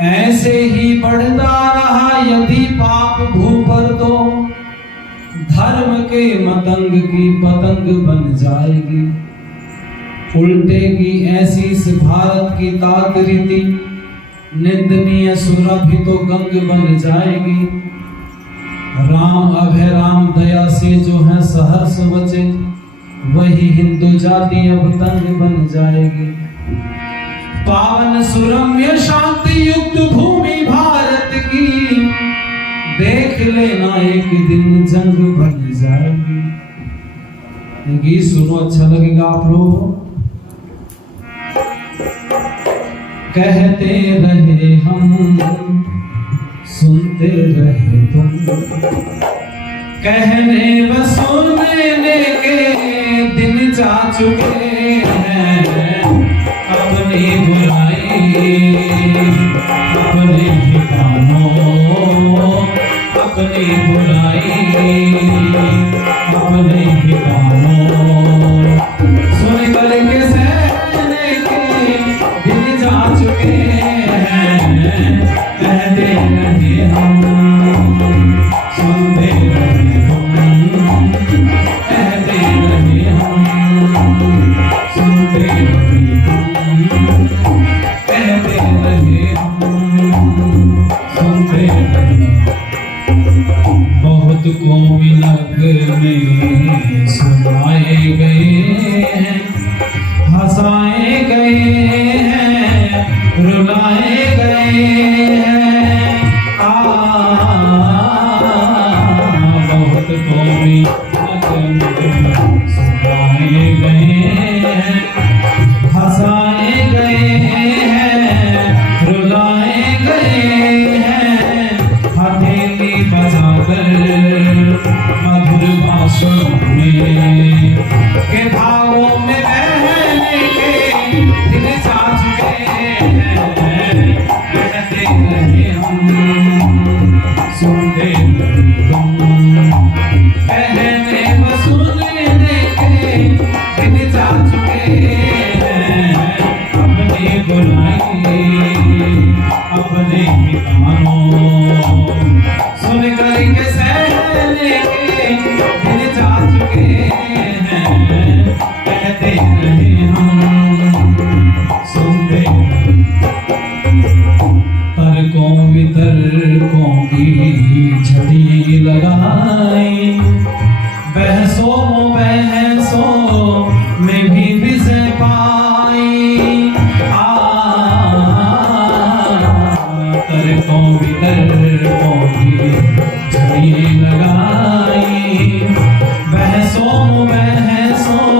ऐसे ही बढ़ता रहा यदि पाप भूपर तो धर्म के मतंग की पतंग बन जाएगी। उल्टेगी ऐसी इस भारत की तात रीति, निंदनीय सुरभि तो गंग बन जाएगी। राम अभय राम दया से जो है सहर्ष बचे, वही हिंदू जाति अब तंग बन जाएगी। पावन सुरम्य शांति युक्त भूमि भारत की, देख लेना एक दिन जंग बन जाएगी। ये गीत सुनो, अच्छा लगेगा आप लोग। कहते रहे हम, सुनते रहे तुम, कहने व सुनने के दिन जा चुके हैं। अपनी बुराई अपने ठिकानों, अपनी बुराई अपने ठिकानों, सुन करके सहने के दिन जा चुके हैं। कहते रहे हम, सुनते रहे हम, कहते रहे हम, सुनते रहे हम, कहते रहे हम, सुनते रहे। बहुत कौमी में सुनाए गए हैं, हंसाए गए हैं, रुलाए गए हैं। बहुत कौमी में सुनाए गए हैं, हंसाए गए हैं, रुलाए गए हैं। हथेली बजाकर मधुर भाषण में के भावों में बहने के दिन जा चुके हैं। कहते रहे हम, सुनते रहे तुम, कहने व सुनने के दिन जा चुके हैं। अपनी बुराई अपने ठिकानों, सुन करके सहने के दिन जा चुके हैं। कहते रहे हम, सुनते तर्कों वितर्कों की झड़ी लगाई, बहसों बहसों में भी विजय पाई। तर्कों वितर्कों की झड़ी लगाई, बहसों बहसों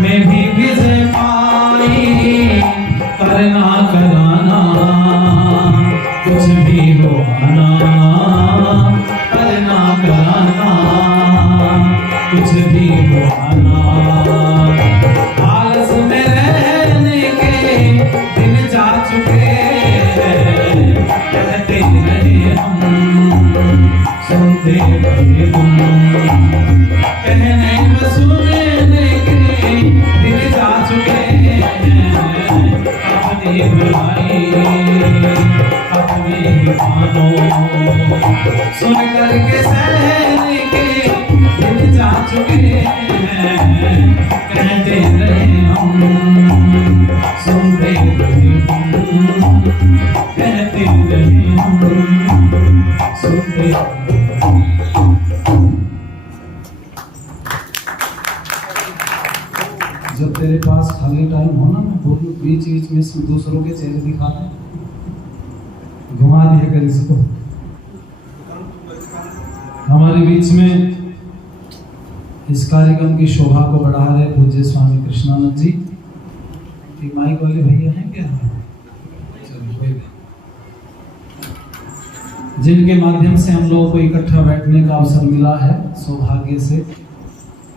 में भी विजय पाई। करना कराना कुछ भी हो आना, करना कराना कुछ भी हो आना। आलस में रहने के दिन जा चुके हैं। कहते रहे हम, सुनते रहे तुम, कहने व सुनने के दिन जा चुके हैं। अपनी बुराई अपने ठिकानों, सुन करके सहने के दिन जा चुके हैं। कहते रहे हम, सुनते रहे हम, कहते रहे हम, सुनते रहे। जब तेरे पास खाली टाइम हो ना, मैं बोलूं बीच बीच में दूसरों के चेहरे दिखा दे, घुमा दिया कर इसको। हमारे बीच में इस कार्यक्रम की शोभा को बढ़ा रहे पूज्य स्वामी कृष्णानंद जी। माइक वाले भैया हैं क्या? जिनके माध्यम से हम लोगों को इकट्ठा बैठने का अवसर मिला है, सौभाग्य से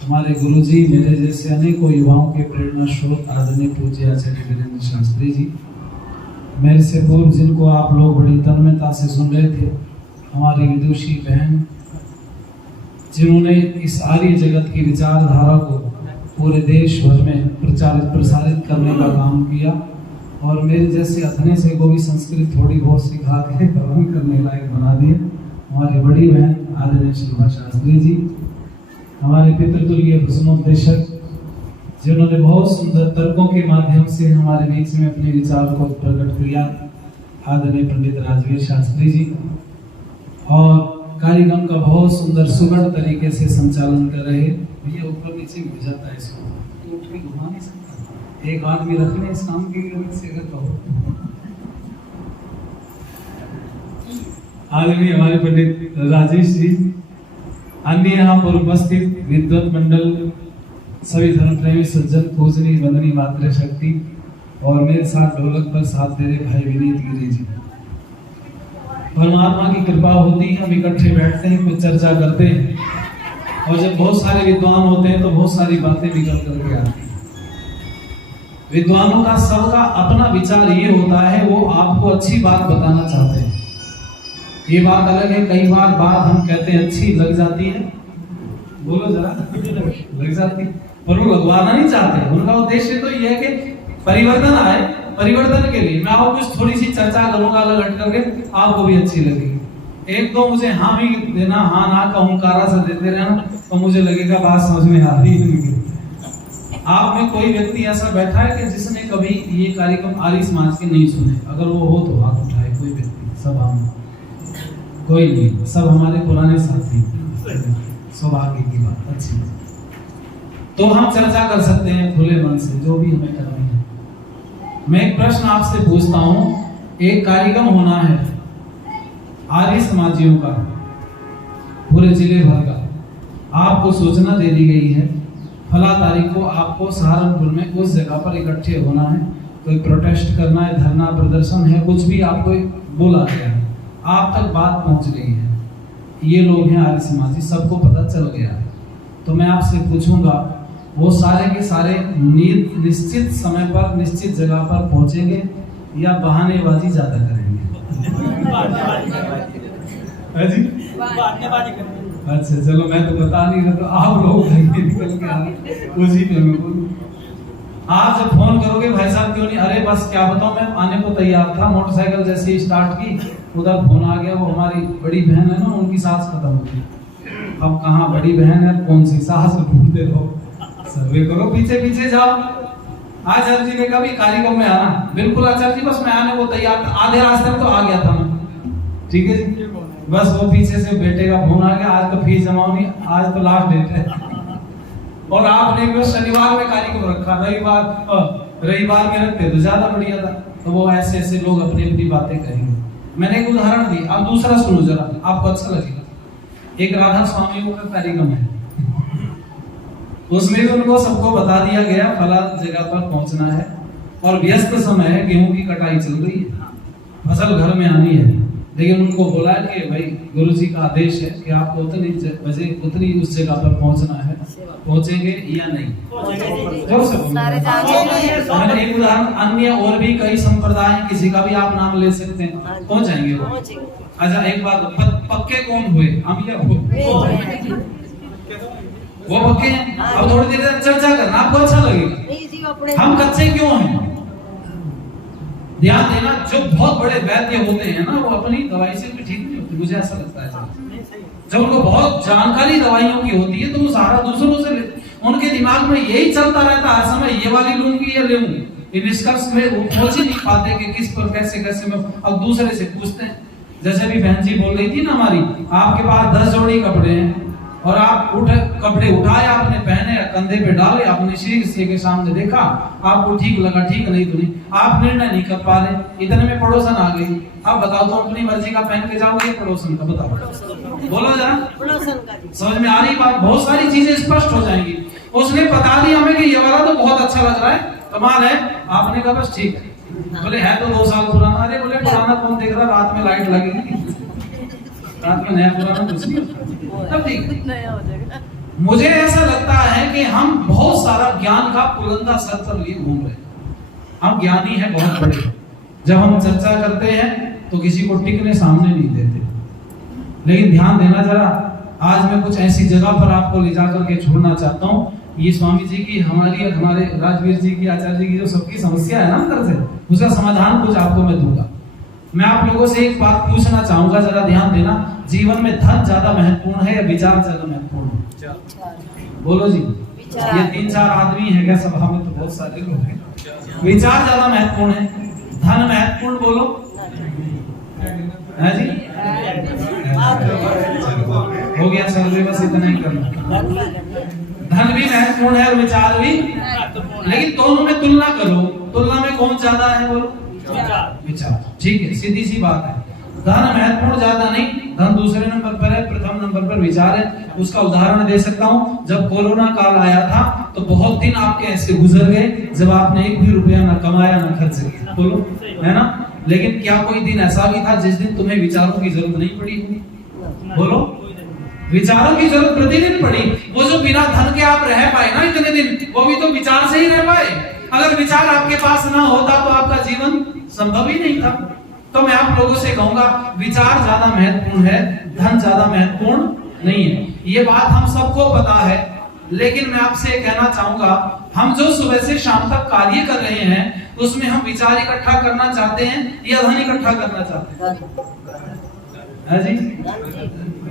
हमारे गुरुजी, मेरे जैसे अनेकों युवाओं के प्रेरणा स्रोत आदरणीय पूज्य आचार्य वीरेंद्र शास्त्री जी, मेरे से पूर्व जिनको आप लोग बड़ी तन्मयता से सुन रहे थे, हमारी विदुषी बहन जिन्होंने इस आर्य जगत की विचारधारा को पूरे देश भर में प्रसारित करने का काम किया, और मेरे जैसे अथने से को भी संस्कृत थोड़ी बहुत सिखा के प्रवहन करने लायक बना दिए। हमारी बड़ी बहन आदरणीय शोभा शास्त्री जी, हमारे पितृतुल्य प्रश्नोपदेशक, जिन्होंने बहुत सुंदर तर्कों के माध्यम से हमारे बीच में अपने विचार को प्रकट किया, आदरणीय पंडित राजवीर शास्त्री जी, और कार्यक्रम का बहुत सुंदर सुगढ़ तरीके से संचालन कर रहे। भैया ऊपर नीचे मिल जाता है, इसको उठ के घुमा नहीं सकता, एक आदमी रख ले इस काम के लिए से अगर कहो। आदरणीय हमारे पंडित राजेश जी, अन्य यहाँ पर उपस्थित विद्वत मंडल, सभी धर्म प्रेमी सज्जन, पूजनी वंदनी मातृशक्ति, और मेरे साथ ढोलक पर साथ दे रहे भाई विनीत गिरी जी। परमात्मा की कृपा होती है, हम इकट्ठे बैठते हैं, कुछ चर्चा करते हैं, और जब बहुत सारे विद्वान होते हैं तो बहुत सारी बातें निकल करके आती हैं। विद्वानों का सबका अपना विचार ये होता है, वो आपको अच्छी बात बताना चाहते हैं। ये बात अलग है, कई बार बात हम कहते हैं अच्छी लग जाती है, बोलो जरा लग जाती है, पर वो लगवाना नहीं चाहते। उनका उद्देश्य तो ये है कि परिवर्तन आए, परिवर्तन के लिए मैं आपको कुछ थोड़ी सी चर्चा करूंगा अलग हट करके, आपको भी अच्छी लगेगी। एक दो मुझे हाँ भी देना, हाँ ना का हुंकारा से देते रहना, तो मुझे लगेगा बात समझ में आ रही है। आप में कोई व्यक्ति ऐसा बैठा है कि जिसने कभी ये कार्यक्रम आर्य समाज के नहीं सुने? अगर वो हो तो हाथ उठाए कोई व्यक्ति। सब हम, कोई नहीं, सब हमारे पुराने साथी। सौभाग्य की बात, अच्छी। तो हम चर्चा कर सकते हैं खुले मन से, जो भी हमें करनी है। मैं एक प्रश्न आपसे पूछता हूं, एक कार्यक्रम होना है आर्य समाजियों का, पूरे जिले भर का, आपको सूचना दे दी गई है, फला तारीख को आपको सहारनपुर में उस जगह पर इकट्ठे होना है, कोई प्रोटेस्ट करना है, धरना प्रदर्शन है, कुछ भी आपको बोला गया है, आप तक बात पहुंच गई है, ये लोग हैं आर्य समाजी, सबको पता चल गया है, तो मैं आपसे पूछूंगा, वो सारे के सारे निश्चित समय पर निश्चित जगह पर पहुंचेंगे या बहानेबाजी ज्यादा करेंगे? अच्छा चलो, मैं तो बता नहीं रहा, तो आप लोग निकल के आए उसी पे मैं बोलूं। आप जब फोन करोगे भाई साहब क्यों नहीं, अरे बस क्या बताऊं, मैं आने को तैयार था, मोटरसाइकिल जैसे ही स्टार्ट की उधर फोन आ गया, वो हमारी बड़ी बहन है ना, उनकी सांस खत्म होती। अब कहाँ बड़ी बहन है, कौन सी सांस ढूंढते रहो, सर्वे करो, पीछे पीछे जाओ। आचार्य जी ने कभी कार्यक्रम में आना, बिल्कुल आचार्य जी बस मैं आने को तैयार था, आधे रास्ते में तो आ गया था मैं, ठीक है जी, बस वो पीछे से बेटे का फोन आ गया, आज तो फीस जमा नहीं, आज तो लास्ट डेट है, और आपने भी शनिवार में कार्यक्रम रखा, रविवार में रखते तो ज्यादा बढ़िया था। तो वो ऐसे ऐसे लोग अपनी अपनी बातें करेंगे। मैंने एक उदाहरण दी, अब दूसरा सुनो जरा, आपको अच्छा लगेगा। एक राधा स्वामियों का कार्यक्रम है, उसमें भी उनको सबको बता दिया गया फला जगह पर पहुंचना है, और व्यस्त समय है, गेहूं की कटाई चल रही है, फसल घर में आनी है, लेकिन उनको बोला कि भाई गुरुजी का आदेश है कि आपको उतनी बजे उतनी उस जगह पर पहुंचना है, पहुंचेंगे या नहीं? मैंने एक उदाहरण, अन्य और भी कई संप्रदाय हैं, किसी का भी आप नाम ले सकते हैं, पहुंच जाएंगे वो। अच्छा एक बात, पक्के कौन हुए, हम या वो पक्के हैं? अब थोड़ी देर चर्चा करना, आपको अच्छा लगेगा। हम कच्चे क्यों हैं? ध्यान देना, जो बहुत बड़े वैद्य होते हैं ना, वो अपनी दवाई से भी ठीक नहीं होते, मुझे ऐसा लगता है। जब उनको बहुत जानकारी दवाइयों की होती है तो वो सारा दूसरों से उनके दिमाग में यही चलता रहता है, समय ये वाली लूंगी या लेऊं, ये निष्कर्ष में वो पहुंच ही नहीं पाते कि किस पर कैसे कैसे में। अब दूसरे से पूछते हैं, जैसे भी बहन जी बोल रही थी ना हमारी, आपके पास 10 जोड़ी कपड़े हैं, और आप उठे, कपड़े उठाए आपने, पहने, कंधे पे डाले, आपने शीशे के सामने देखा, आपको ठीक लगा, ठीक नहीं तो नहीं, आप निर्णय नहीं कर पा रहे, इतने में पड़ोसन आ गई। अब बताओ तो अपनी मर्जी का पहन के जाओगे पड़ोसन का? बताओ, बोलो जरा, समझ में आ रही बात? बहुत सारी चीजें स्पष्ट हो जाएंगी। उसने बता दिया हमें कि ये वाला तो बहुत अच्छा लग रहा है, कमाल है, आपने कहा बस ठीक। बोले है तो 2 साल पुराना। अरे बोले पुराना कौन देख रहा, रात में लाइट लगेगी, रात में नया पुराना कुछ नहीं, तब ठीक नया हो जाएगा। मुझे ऐसा लगता है कि हम बहुत सारा ज्ञान का पुलंदा सर पर लिए घूम रहे हैं। हम ज्ञानी हैं बहुत बड़े, जब हम चर्चा करते हैं तो किसी को टिकने सामने नहीं देते। लेकिन ध्यान देना जरा, आज मैं कुछ ऐसी जगह पर आपको ले जाकर के छोड़ना चाहता हूँ। ये स्वामी जी की, हमारे राजवीर जी की, आचार्य जी की जो सबकी समस्या है ना अंदर से, उसका समाधान कुछ आपको मैं दूंगा। मैं आप लोगों से एक बात पूछना चाहूंगा, जरा ध्यान देना। जीवन में धन ज्यादा महत्वपूर्ण है या विचार ज्यादा महत्वपूर्ण है? बोलो जी। ये 3-4 आदमी है क्या सभा में? तो बहुत सारे लोग हैं। विचार ज्यादा महत्वपूर्ण है, धन महत्वपूर्ण? बोलो है जी। हो गया सर्वे, बस इतना ही करना। धन भी महत्वपूर्ण है और विचार भी, लेकिन दोनों में तुलना करो, तुलना में कौन ज्यादा है? बोलो विचार। ठीक है, सीधी सी बात है। धन महत्वपूर्ण ज्यादा नहीं, धन दूसरे नंबर पर है, प्रथम नंबर पर विचार है। उसका उदाहरण दे सकता हूँ। जब कोरोना काल आया था तो बहुत दिन आपके ऐसे गुजर गए जब आपने 1 भी रुपया ना कमाया ना खर्च किया, बोलो है ना। लेकिन क्या कोई दिन ऐसा भी था जिस दिन तुम्हें विचारों की जरूरत नहीं पड़ी? बोलो, विचारों की जरूरत प्रतिदिन पड़ी। वो जो बिना धन के आप रह पाए ना इतने दिन, वो भी तो विचार से ही रह पाए। अगर विचार आपके पास ना होता तो आपका जीवन संभव ही नहीं था। तो मैं आप लोगों से कहूंगा, विचार ज्यादा महत्वपूर्ण है, धन ज्यादा महत्वपूर्ण नहीं है। ये बात हम सबको पता है, लेकिन मैं आपसे कहना चाहूंगा, हम जो सुबह से शाम तक कार्य कर रहे हैं उसमें हम विचार इकट्ठा करना चाहते हैं या धन इकट्ठा करना चाहते हैं जी?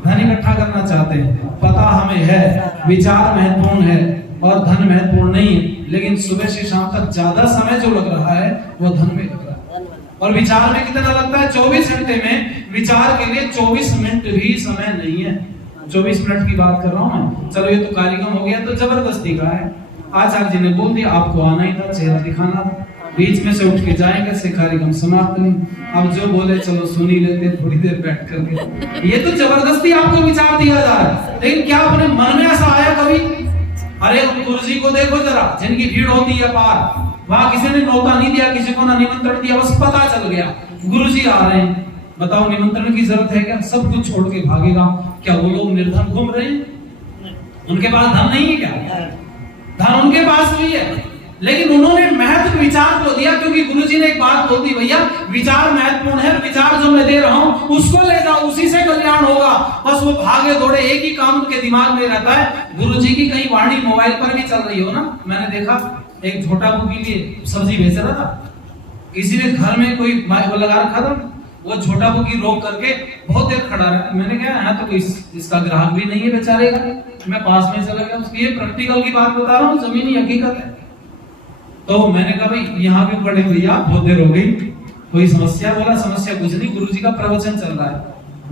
धन इकट्ठा करना चाहते हैं। पता हमें है विचार महत्वपूर्ण है और धन महत्वपूर्ण नहीं है, लेकिन सुबह से शाम तक ज्यादा समय जो लग रहा है वो धन में लग रहा है। और विचार में कितना लगता है? 24 घंटे में विचार के लिए 24 मिनट भी समय नहीं है। 24 मिनट की बात कर रहा हूँ मैं। चलो ये तो कार्यक्रम हो गया, तो जबरदस्ती का है। आचार्य जी ने बोल दिया आपको आना ही था, चेहरा दिखाना था, बीच में से उठ के जाएंगे से कार्यक्रम समाप्त नहीं। अब जो बोले चलो सुन ही लेते थोड़ी देर बैठ करके। ये तो जबरदस्ती आपको विचार दिया जा रहा है। लेकिन क्या अपने मन में ऐसा आया कभी? अरे गुरुजी को देखो जरा, जिनकी भीड़ होती है पार, वहां किसी ने न्योता नहीं दिया, किसी को ना निमंत्रण दिया, बस पता चल गया गुरुजी आ रहे हैं। बताओ निमंत्रण की जरूरत है क्या? सब कुछ छोड़ के भागेगा क्या? वो लोग निर्धन घूम रहे हैं, उनके पास धन नहीं है क्या? धन उनके पास भी है, लेकिन उन्होंने महत्व विचार को दिया, क्योंकि गुरुजी ने एक बात बोल दी, भैया विचार महत्वपूर्ण है, विचार जो मैं दे रहा हूं उसको ले जाओ, उसी से कल्याण होगा। बस वो भागे दौड़े, एक ही काम उनके दिमाग में रहता है। गुरुजी की कहीं वाणी मोबाइल पर भी चल रही हो ना, मैंने देखा एक छोटा के लिए सब्जी बेच रहा था, किसी ने घर में कोई लगा रखा था, वो छोटा बुकी रोक करके बहुत देर खड़ा रहा। मैंने कहा यहाँ तो कोई इसका ग्राहक भी नहीं है बेचारे का। मैं पास में चला गया, उसकी ये प्रैक्टिकल की बात बता रहा हूँ, जमीनी हकीकत है। तो मैंने कहा भाई यहाँ पे बड़े भैया बहुत देर हो गई, कोई समस्या? बोला समस्या कुछ नहीं, गुरुजी का प्रवचन चल रहा है।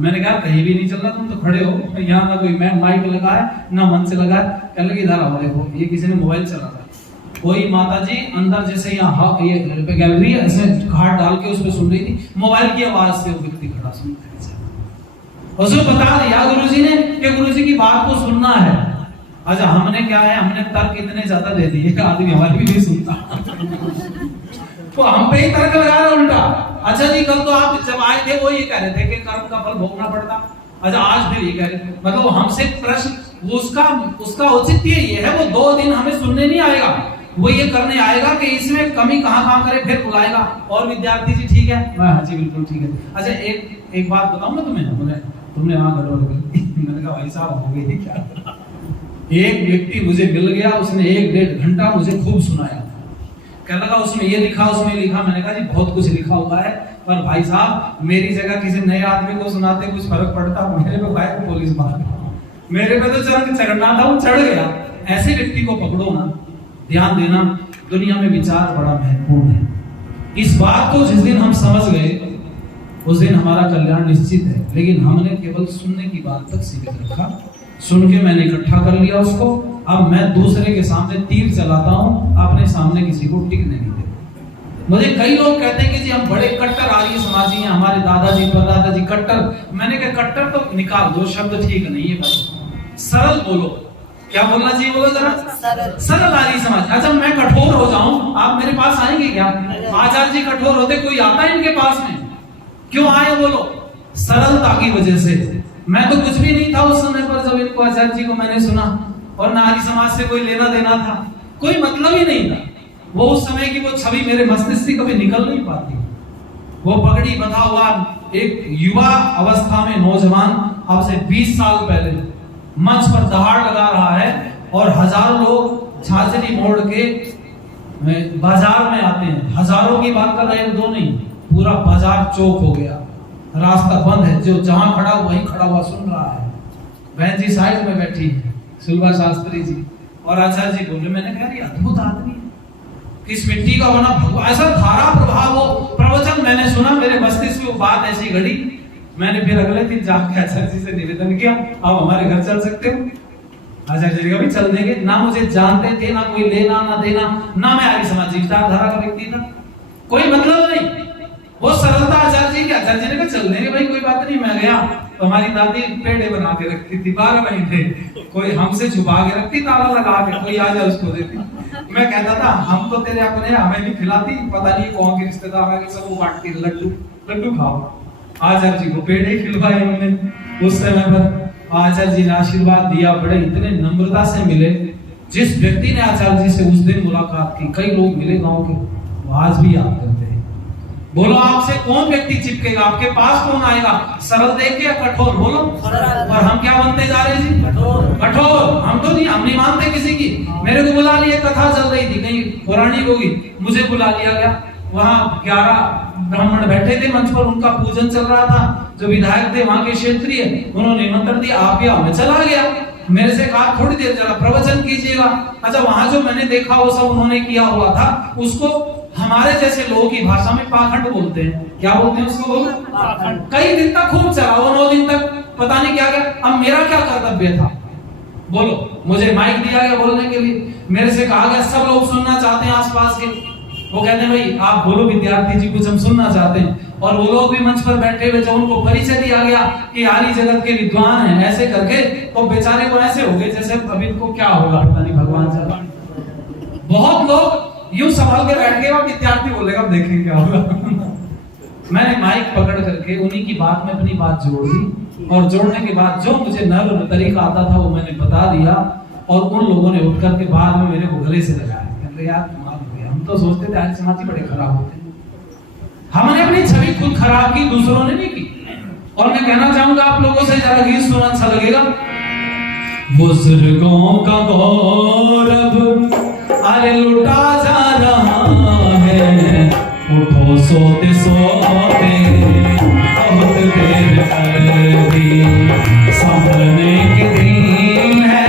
मैंने कहा कहीं भी नहीं चल रहा, तुम तो खड़े हो, यहाँ ना कोई माइक लगा है ना मंच लगा है। कह लगे इधर आओ, देखो ये किसी ने मोबाइल चला था। कोई माताजी अंदर जैसे यहाँ ये गैलरी है, ऐसे घाट डाल के उसमें सुन रही थी, मोबाइल की आवाज से वो व्यक्ति खड़ा सुन रहा है। उसको बता दिया गुरुजी ने कि गुरुजी की बात को सुनना है। अच्छा हमने क्या है, हमने तर्क इतने ज्यादा दे दिए कि आदमी हमारी भी नहीं सुनता। तो हम पे ही तर्क लगा रहा उल्टा। अच्छा जी कल तो आप जब आए थे वो ये कह रहे थे कि कर्म का फल भोगना पड़ता। अच्छा आज फिर ये कह रहे, मतलब हमसे प्रश्न, उसका औचित्य ये है, वो 2 दिन हमें सुनने नहीं आएगा, वो ये करने आएगा कि इसमें कमी कहाँ करे, फिर बुलाएगा। और विद्यार्थी जी ठीक है? हाँ जी बिल्कुल ठीक है। अच्छा एक बात बताऊं मैं तुम्हें, तुमने हाँ गड़बड़ कर। मैंने कहा भाई साहब हो गई क्या? एक व्यक्ति मुझे मिल गया, उसने 1-1.5 घंटा मुझे खूब सुनाया। कहने लगा उसमें ये लिखा उसमें लिखा। मैंने कहा जी बहुत कुछ लिखा हुआ है, पर भाई साहब मेरी जगह किसी नए आदमी को सुनाते कुछ फर्क पड़ता? मेरे पे भाई को पुलिस मार, मेरे पे तो चढ़ना था, वो चढ़ गया। ऐसे व्यक्ति को पकड़ो ना। ध्यान देना, दुनिया में विचार बड़ा महत्वपूर्ण है। इस बात को जिस दिन हम समझ गए उस दिन हमारा कल्याण निश्चित है। लेकिन हमने केवल सुनने की बात तक सीमित रखा, सुन के मैंने इकट्ठा कर लिया उसको। अब मैं दूसरे के सामने तीर चलाता हूँ, अपने सामने किसी को टिकने नहीं देता। मुझे कई लोग कहते हैं कि जी हम बड़े कट्टर आर्य समाजी हैं, हमारे दादाजी परदादाजी कट्टर। मैंने कहा कट्टर तो निकाल दो, शब्द ठीक नहीं है भाई, सरल बोलो। क्या बोलना चाहिए बोलो जरा, सरल आर्य समाज। अच्छा मैं कठोर हो जाऊं, आप मेरे पास आएंगे क्या? आचार्य जी कठोर होते, कोई आता है इनके पास में? क्यों आए बोलो? सरलता की वजह से। मैं तो कुछ भी नहीं था उस समय पर जब इनको आचार्य जी को मैंने सुना, और ना आर्य समाज से कोई लेना देना था, कोई मतलब ही नहीं था। वो उस समय की वो छवि मेरे मस्तिष्क से कभी निकल नहीं पाती। वो पगड़ी बंधा हुआ एक युवा अवस्था में नौजवान, अब से 20 साल पहले मंच पर दहाड़ लगा रहा है, और हजारों लोग झांझरी मोड़ के बाजार में आते हैं। हजारों की बात कर रहे हैं, दो नहीं, पूरा बाजार चौक हो गया, रास्ता बंद है। जो जहां खड़ा वहीं खड़ा हुआ सुन रहा है। बहन जी साइड में बैठी है, सुलभा शास्त्री जी, और आचार्य जी बोले। मैंने कहा ये अद्भुत आदमी है, किस मिट्टी का बना भगवान, ऐसा धारा प्रभाव वो प्रवचन मैंने सुना, मेरे मस्तिष्क में वो बात ऐसी घड़ी। मैंने फिर अगले दिन जाकर आचार्य जी से निवेदन किया, आप हमारे घर चल सकते हो? आचार्य जी का भी चल देंगे। ना मुझे जानते थे, ना कोई लेना ना देना, ना मैं आर्य समाजी विचारधारा का व्यक्ति था, कोई मतलब नहीं। वो सरलता आचार्य जी की। आचार्य जी ने कहा चल देंगे भाई, कोई बात नहीं। मैं गया तो हमारी दादी पेड़े बना के रखती थी, 12 महीने, कोई हमसे छुपा के रखती, ताला लगा के, कोई आ जाए उसको देती। मैं कहता था हम तो तेरे अपने, हमें नहीं खिलाती, पता नहीं कौन के रिश्तेदार आगे सब वो बांटती, लड्डू लड्डू खाओ। आचार्य जी को पेड़े खिलवाए हमने उस समय पर। आचार्य जी ने आशीर्वाद दिया, बड़े इतने नम्रता से मिले। जिस व्यक्ति ने आचार्य जी से उस दिन मुलाकात की, कई लोग मिले गांव के, वो आज भी याद करते हैं। बोलो आपसे कौन व्यक्ति चिपकेगा, आपके पास कौन आएगा? सरल देख के या कठोर? बोलो। और हम क्या बनते जा रहे हैं जी? कठोर। हम तो नहीं, हम नहीं मानते किसी की। मेरे को बुला लिया, कथा चल रही थी कहीं पौराणिक होगी, मुझे बुला लिया गया। वहां 11 ब्राह्मण बैठे थे मंच पर, उनका पूजन चल रहा था। जो विधायक थे वहां के क्षेत्रीय, उन्होंने निमंत्रण दिया, आप या मैं चला गया। मेरे से कहा थोड़ी देर जरा प्रवचन कीजिएगा। अच्छा वहां जो मैंने देखा वो सब उन्होंने किया हुआ था, उसको हमारे जैसे लोगों की भाषा में पाखंड बोलते हैं। क्या बोलते हैं उसको? बोलो पाखंड। कई दिन तक खूब चला वो, 9 दिन तक पता नहीं क्या क्या। अब मेरा क्या कर्तव्य था? बोलो। मुझे माइक दिया गया बोलने के लिए, मेरे से कहा गया सब लोग सुनना चाहते हैं आसपास के। वो कहते हैं भाई आप बोलो विद्यार्थी जी, कुछ हम सुनना चाहते हैं। और वो लोग भी मंच पर बैठे हुए, जब उनको परिचय दिया गया कि आर्य जगत के विद्वान हैं ऐसे करके, तो बेचारे को ऐसे हो गए जैसे अभी इनको क्या होगा पता नहीं, भगवान जाने। बहुत लोग यूं संभाल के बैठ गए, विद्यार्थी बोलेगा अब देखेंगे क्या होगा। मैंने माइक पकड़ करके उन्हीं की बात में अपनी बात जोड़ दी, और जोड़ने के बाद जो मुझे नर्म तरीका आता था वो मैंने बता दिया। और उन लोगों ने उठ करके बाद में मेरे को गले से लगाया, कहते यार हम तो सोचते थे आर्य समाजी बड़े खराब होते हैं। हमने अपनी छवि खुद खराब की, दूसरों ने नहीं की। और मैं कहना चाहूंगा आप लोगों से, जरा गीत सुना, अच्छा लगेगा। बुजुर्गों का गौरव अरे लुटा जा रहा है, उठो सोते सोते बहुत देर कर दी, संभलने के दिन है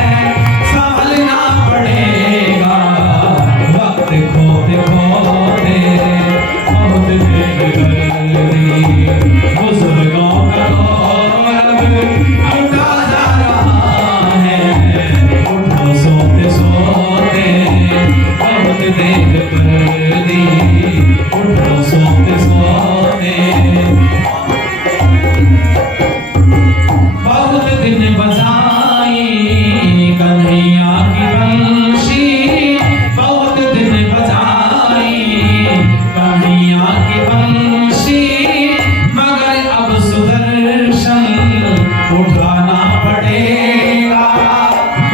संभलना पड़ेगा, वक्त खोते खोते बहुत देर कर दी। बुजुर्गों का गौरव लुटा जा रहा है, उठो सोते सोते बहुत देर कर दी, उठो सोते सोते। बहुत दिन बजाई कन्हैया की बंशी, बहुत दिन बजाई कन्हैया की बंशी, मगर अब सुदर्शन उठाना पड़ेगा,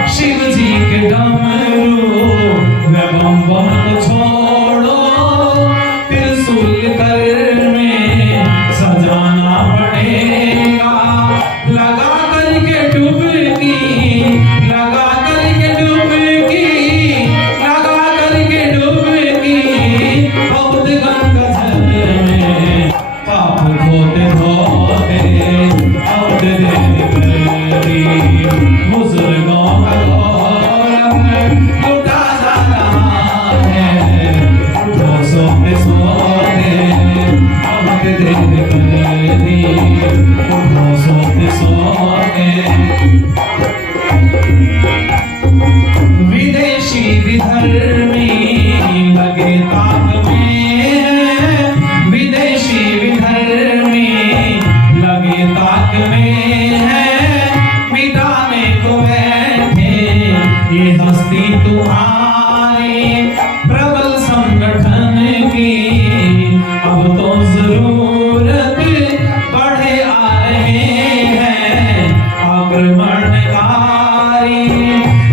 शिव जी के डमरू वे बम बम को छोड़ो, लगे ताक में विदेशी विधर्मी, लगे ताक में है मिटाने को बैठे ये हस्ती तुम्हारी प्रबल संगठन की। अब तो जरूरत बढ़े आ रहे हैं आक्रमणकारी।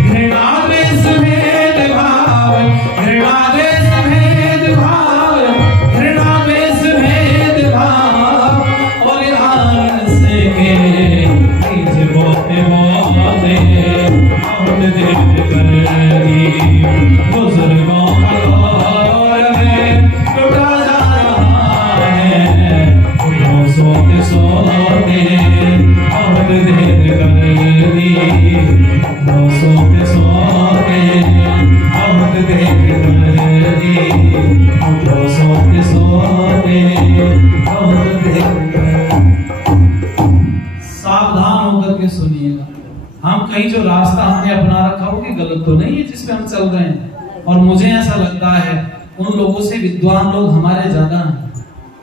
घृणा द्वेष भेदभाव, घृणा द्वेष भेदभाव, घृणा द्वेष भेदभाव और आलस के बीज बोते बोते बहुत देर कर दी। बुजुर्गों का दौर में लुटा जा रहा है, उठो सोते सोते बहुत देर कर दी। उठो सोते सोते बहुत देर कर दी। उठो सोते सोते बहुत देर कर। सावधान होकर के सुनिएगा, हम कहीं जो रास्ता हमने अपना रखा हो कि गलत तो नहीं है जिस पे हम चल रहे हैं। और मुझे ऐसा लगता है उन लोगों से विद्वान लोग हमारे ज्यादा हैं।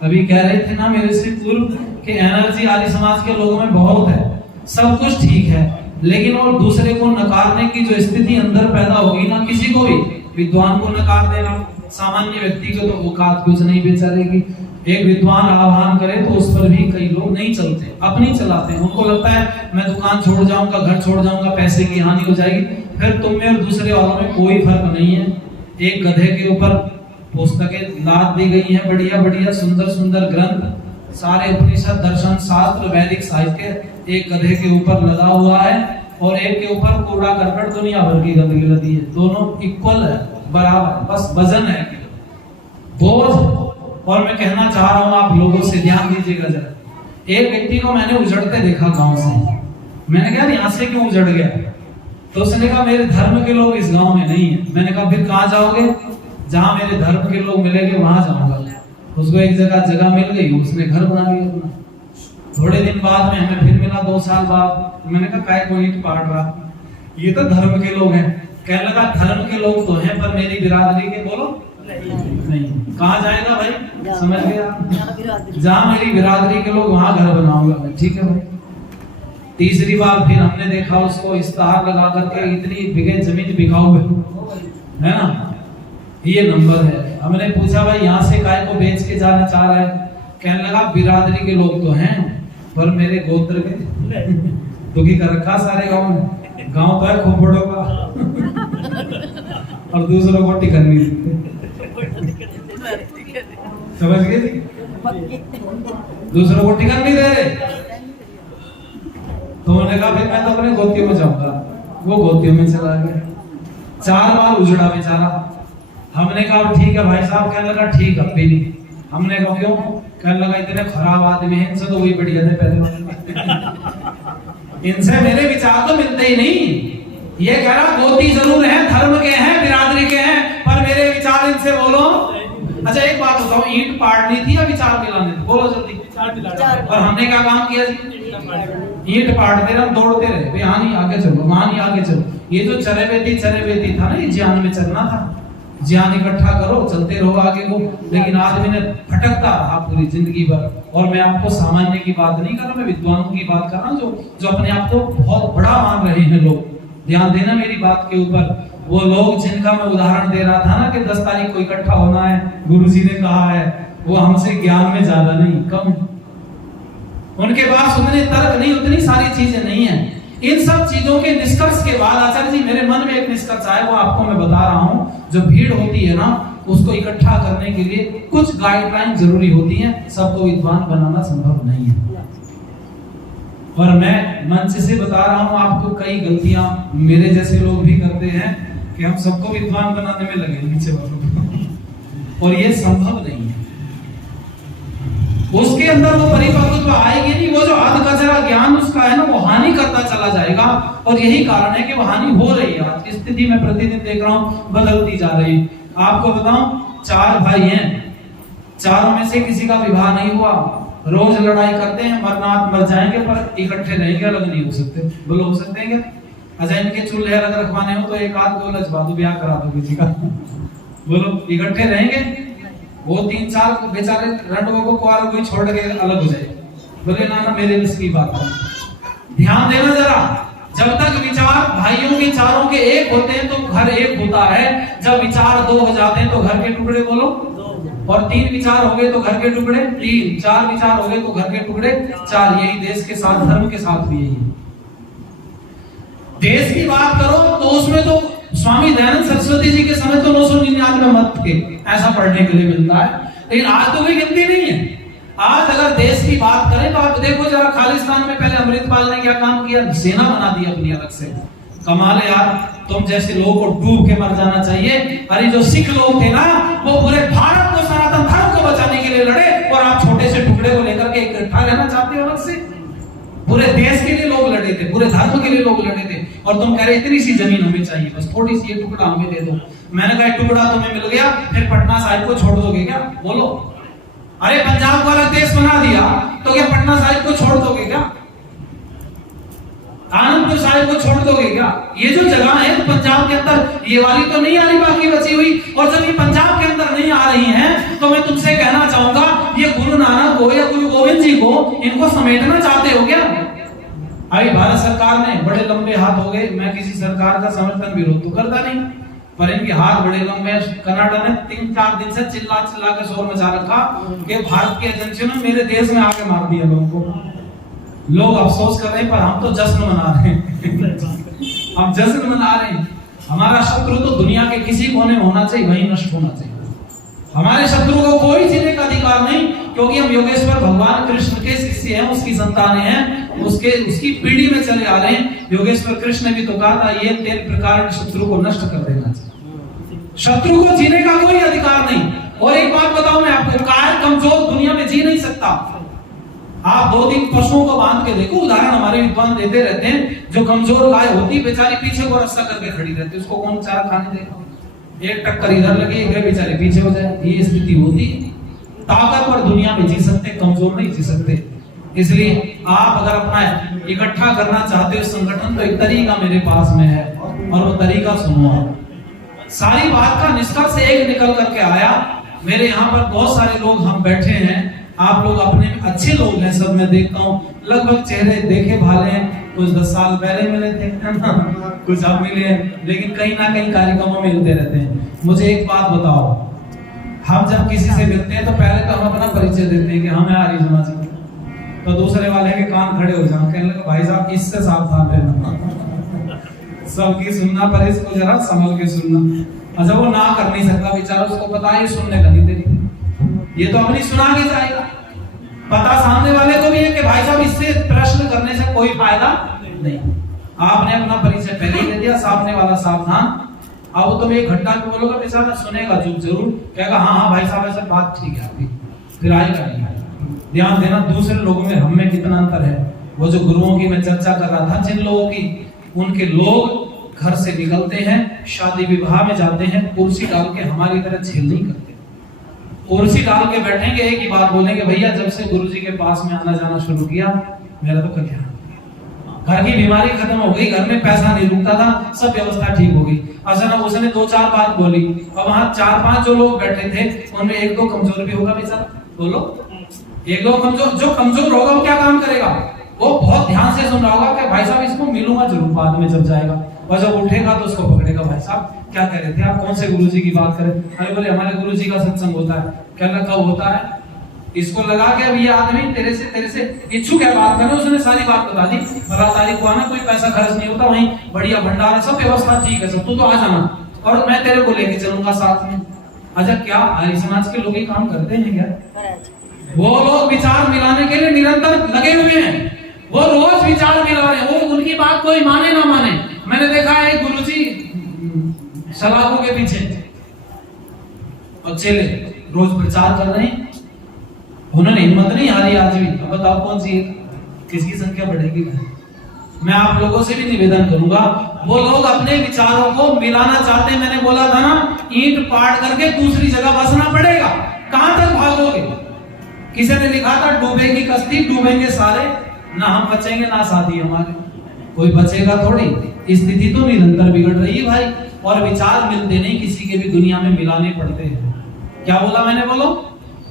अभी कह रहे थे ना मेरे से पूर्व कि एनर्जी आर्य समाज के लोगों में बहुत है, सब कुछ ठीक है, लेकिन वो दूसरे को नकारने की जो स्थिति अंदर पैदा होगी ना, किसी को भी विद्वान को नकार देना, सामान्य व्यक्ति को तो औकात कुछ नहीं बेचारे की। एक विद्वान आह्वान करे तो उस पर भी कई लोग नहीं चलते, अपनी चलाते हैं। उनको लगता है मैं दुकान छोड़ जाऊंगा, घर छोड़ जाऊंगा, पैसे की हानि हो जाएगी। फिर तुम में और दूसरे वालों में कोई फर्क नहीं है। एक गधे के ऊपर पुस्तकें लाद दी गई हैं, बढ़िया बढ़िया सुंदर सुंदर ग्रंथ, सारे उपनिषद, दर्शन शास्त्र, वैदिक साहित्य एक गधे के ऊपर लगा हुआ है और एक के ऊपर कूड़ा करकट दुनिया भर की गंदगी लदी है। दोनों इक्वल है, बराबर, बस वजन है बोझ। और मैं कहना चाह रहा हूं आप लोगों से ध्यान दीजिएगा जरा। एक व्यक्ति को मैंने उजड़ते देखा गांव से। मैंने कहा यहाँ से क्यों उजड़ गया? तो उसने कहा मेरे धर्म के लोग इस गांव में नहीं है। मैंने कहा फिर कहाँ जाओगे? जहां मेरे धर्म के लोग मिलेंगे वहां जाऊंगा। उसको एक जगह मिल गई, उसने घर बना लिया अपना। थोड़े दिन बाद में हमें फिर मिला, 2 साल बाद। मैंने कहा काय को ईंट पाट रहा? ये तो धर्म के लोग हैं। कहने लगा धर्म के लोग तो हैं पर मेरी बिरादरी के बोलो नहीं। कहाँ जाएगा भाई? समझ गया, जहां मेरी बिरादरी के लोग वहां घर बनाऊंगा मैं। ठीक है भाई। तीसरी बार फिर हमने देखा उसको इस्तार लगा करके, इतनी बिघे जमीन बिकाऊ है ना, ये नंबर है। हमने पूछा भाई यहाँ से काय को बेच के जाना चाह रहा है? कहने लगा बिरादरी के लोग तो हैं पर मेरे गोत्र के दुखी कर रखा सारे गांव में। गांव तो है खूब बड़ों का और दूसरों को टिकट नहीं देते। समझ गए? दूसरों को टिकट नहीं दे रहे। तो उन्होंने कहा फिर मैं तो अपने गोतियों में जाऊंगा। वो गोतियों में चला गया। 4 बार उजड़ा बेचारा। हमने कहा ठीक है भाई साहब। कहने लगा ठीक अब भी नहीं। हमने कहा क्यों? कहने लगा इतने खराब आदमी हैं, इनसे तो वही बढ़िया थे पहले वाले। इनसे मेरे विचार तो मिलते ही नहीं। ये कह रहा गोती जरूर है, धर्म के हैं, बिरादरी के हैं, पर मेरे विचार इनसे बोलो। अच्छा एक बात बताओ, ईंट पाड़नी थी या विचार मिलाने थे? बोलो जल्दी। और हमने क्या काम किया जी? ईंट पाड़ते रहे, दौड़ते रहे, यहाँ नहीं आगे चलो, वहां नहीं आगे चलो। ये जो चरे बेती था ना, ये ज्ञान में चलना था। ज्ञान इकट्ठा करो, चलते रहो आगे को। लेकिन आदमी ने भटकता रहा पूरी जिंदगी भर। और मैं आपको सामान्य की बात नहीं कर रहा, मैं विद्वानों की बात कर रहा हूँ जो अपने आप को बहुत बड़ा मान रहे हैं लोग। ध्यान देना मेरी बात के ऊपर। वो लोग जिनका मैं उदाहरण दे रहा था ना कि 10 तारीख को इकट्ठा होना है, गुरुजी ने कहा है, वो हमसे ज्ञान में ज्यादा नहीं कम है। उनके पास उतने तर्क नहीं, उतनी सारी चीजें नहीं है। इन सब चीजों के निष्कर्ष के बाद आचार्य जी मेरे मन में एक निष्कर्ष आया, वो आपको मैं बता रहा हूँ। जो भीड़ होती है ना, उसको इकट्ठा करने के लिए कुछ गाइडलाइन जरूरी होती हैं। सबको विद्वान बनाना संभव नहीं है। और मैं मंच से बता रहा हूँ आपको, कई गलतियां मेरे जैसे लोग भी करते हैं कि हम सबको विद्वान बनाने में लगे नीचे वालों को, और ये संभव नहीं है। उसके अंदर वो परिपक्वता आएगी नहीं। वो जो अध कचरा ज्ञान उसका है ना, वो हानि करता चला जाएगा। और यही कारण है कि वो हानि हो रही है। आज की स्थिति में प्रतिदिन देख रहा हूँ बदलती जा रही है। आपको बताऊं, 4 भाई हैं, चारों में से किसी का विवाह नहीं हुआ। रोज लड़ाई करते हैं, मरनाथ मर जाएंगे पर इकट्ठे रहेंगे, अलग नहीं हो सकते। बोलो हो सकते हैं क्या? अच्छा इनके चूल्हे अलग रखवाने हो तो एक आध को लजवा दो, ब्याह करा दो किसी का। बोलो इकट्ठे रहेंगे? वो 3-4 बेचारे रंडों को कुआरों को छोड़ के अलग हो जाए। बोले ना ना मेरे बस की बात है। ध्यान देना जरा, जब तक विचार भाइयों के चारों के एक होते हैं तो घर एक होता है। जब विचार 2 हो जाते हैं तो घर के टुकड़े बोलो, और 3 विचार हो गए तो घर के टुकड़े 3, 4 विचार हो गए तो घर के टुकड़े 4। यही देश के साथ, धर्म के साथ भी यही है। देश की बात करो तो उसमें तो स्वामी दयानंद सरस्वती जी के समय तो 999 मत थे ऐसा पढ़ने के लिए मिलता है, लेकिन आज तो कोई गिनती नहीं है। आज अगर देश की बात करें तो आप देखो जरा, खालिस्तान में पहले अमृतपाल ने क्या काम किया? सेना बना दी अपनी अलग से। कमाल है यार, तुम जैसे लोगों को डूब के मर जाना चाहिए। अरे जो सिख लोग थे ना, वो पूरे भारत को, सनातन धर्म को बचाने के लिए लड़े, और आप छोटे से टुकड़े को लेकर के इकट्ठा रहना चाहते हो अलग से। पूरे देश के लिए लोग लड़े थे, पूरे धर्म के लिए लोग लड़े थे, और तुम कह रहे इतनी सी जमीन हमें चाहिए, बस थोड़ी सी ये टुकड़ा हमें दे दो। मैंने कहा टुकड़ा तुम्हें मिल गया, फिर पटना साहिब को छोड़ दोगे क्या? बोलो। अरे पंजाब को अलग देश बना दिया तो क्या पटना साहिब को छोड़ दोगे क्या? आनंदपुर साहिब को छोड़ दोगे क्या? ये जो जगह है तो पंजाब के अंदर ये वाली तो नहीं आ रही, बाकी बची हुई। और जब ये पंजाब के अंदर नहीं आ रही हैं तो मैं तुमसे कहना चाहूंगा, ये गुरु नानक को या गुरु गोविंद जी को इनको समेटना चाहते हो क्या? अभी भारत सरकार ने बड़े लंबे हाथ हो गए। मैं किसी सरकार का समर्थन विरोध तो करता नहीं, पर इनके हाथ बड़े लंबे। कनाडा ने 3-4 दिन से चिल्ला चिल्ला के शोर मचा रखा कि भारत के एजेंसियों ने मेरे देश में आके मार दिया लोगों को। लोग अफसोस कर रहे हैं, पर हम तो जश्न मना रहे हैं। हम जश्न मना रहे हैं। हमारा शत्रु तो दुनिया के किसी कोने में होना चाहिए, वहीं नष्ट होना चाहिए। हमारे शत्रु को कोई जीने का अधिकार नहीं, क्योंकि हम योगेश्वर भगवान कृष्ण के शिष्य हैं, उसकी संतानें हैं, उसकी पीढ़ी में चले आ रहे हैं। योगेश्वर कृष्ण ने भी तो कहा था, ये 13 प्रकार के शत्रु को नष्ट कर देना चाहिए। शत्रु को जीने का कोई अधिकार नहीं। और एक बात बताऊं मैं आपको, कायर कमजोर दुनिया में जी नहीं सकता। आप 2-3 पशुओं को बांध के देखो, उदाहरण हमारे विद्वान देते रहते हैं। जो कमजोर गाय होती बेचारी पीछे को रस्सा करके खड़ी रहती है, उसको कौन चारा खाने देगा? एक टक्कर इधर लगी, एक बेचारे पीछे हो जाए, ये स्थिति होती। ताकतवर दुनिया में जी सकते, कमजोर नहीं जी सकते। इसलिए आप अगर अपना इकट्ठा करना चाहते हो संगठन, तो एक तरीका मेरे पास में है, और वो तरीका सुनो आप। सारी बात का निष्कर्ष एक निकल करके आया। मेरे यहाँ पर बहुत सारे लोग हम बैठे हैं, आप लोग अपने अच्छे लोग हैं, सब मैं देखता हूँ, लगभग चेहरे देखे भाले हैं। कुछ 10 साल पहले मिले थे, कुछ अब मिले हैं, लेकिन कहीं ना कहीं कार्यक्रमों में मिलते रहते हैं। मुझे एक बात बताओ, हम जब किसी से मिलते हैं तो पहले तो हम अपना परिचय देते हैं कि हम आर्य समाज के, तो दूसरे वाले के कान खड़े हो जाओ, कहने लगे भाई साहब इससे सावधान रहना, सबकी सुनना पर इसको जरा संभल के सुनना। अच्छा वो ना कर नहीं सकता बेचारा, उसको पता है सुनने का नहीं तेरी, ये तो अपनी सुना के जाएगा। पता सामने वाले को भी है कि भाई साहब इससे प्रश्न करने से कोई फायदा नहीं। आपने अपना परिचय पहले ही दे दिया, सामने वाला सावधान। अब तुम एक घंटा में बोलोगे बेचारा सुनेगा चुप जरूर, कहेगा हाँ हाँ भाई साहब ऐसा बात ठीक है आपकी, फिर आएगा नहीं आएगा। ध्यान देना, दूसरे लोगों में हम में कितना अंतर है। वो जो गुरुओं की मैं चर्चा कर रहा था, जिन लोगों की, उनके लोग घर से निकलते हैं, शादी विवाह में जाते हैं, कुर्सी डाल के हमारी तरह झेल नहीं करते। कुर्सी डाल के बैठेंगे, एक ही बात बोलेंगे, भैया जब से गुरुजी के पास में आना जाना शुरू किया मेरा तो कल्याण, घर की बीमारी खत्म हो गई, घर में पैसा नहीं रुकता था, सब व्यवस्था ठीक हो गई। अच्छा ना उसने 2-4 बात बोली, और वहां 4-5 जो लोग बैठे थे उनमें 1-2 कमजोर भी होगा बेचारा। बोलो 1-2 कमजोर, जो कमजोर होगा वो क्या काम करेगा? वो बहुत ध्यान से सुन रहा होगा कि भाई साहब इसको मिलूंगा जरूर बाद में जब जाएगा, और जब उठेगा तो उसको पकड़ेगा, भाई साहब क्या कह रहे थे आप, कौन से गुरुजी की बात करें? अरे बोले हमारे गुरुजी का सत्संग होता है। क्या कब होता है? इसको लगा के अब ये आदमी तेरे से इच्छुक है बात करने, उसने सारी बात बता दी। 12 तारीख को आना, कोई पैसा खर्च नहीं होता, वहीं बढ़िया भंडार है, सब व्यवस्था ठीक है सब, तू तो आ जाना और मैं तेरे को लेके चलूंगा साथ में। अच्छा क्या आर्य समाज के लोग ये काम करते हैं क्या? वो लोग विचार मिलाने के लिए निरंतर लगे हुए हैं, वो रोज विचार मिला रहे हैं, वो उनकी बात कोई माने ना माने। मैंने देखा है गुरुजी सलाखों के पीछे और चेले रोज प्रचार कर रहे हैं, उन्होंने हिम्मत नहीं हारी आज भी। अब बताओ कौन सी है, किसकी संख्या बढ़ेगी? मैं आप लोगों से भी निवेदन करूंगा, वो लोग अपने विचारों को मिलाना चाहते हैं। मैंने बोला था ना, ईंट पाट करके दूसरी जगह बसना पड़ेगा, कहां तक भागोगे? किसी ने लिखा था डूबेगी कश्ती डूबेंगे सारे, ना हम बचेंगे ना साथी हमारे, कोई बचेगा थोड़ी। स्थिति तो निरंतर बिगड़ रही है भाई। और विचार मिलते नहीं, किसी के भी दुनिया में मिलाने पड़ते हैं। क्या बोला मैंने? बोलो,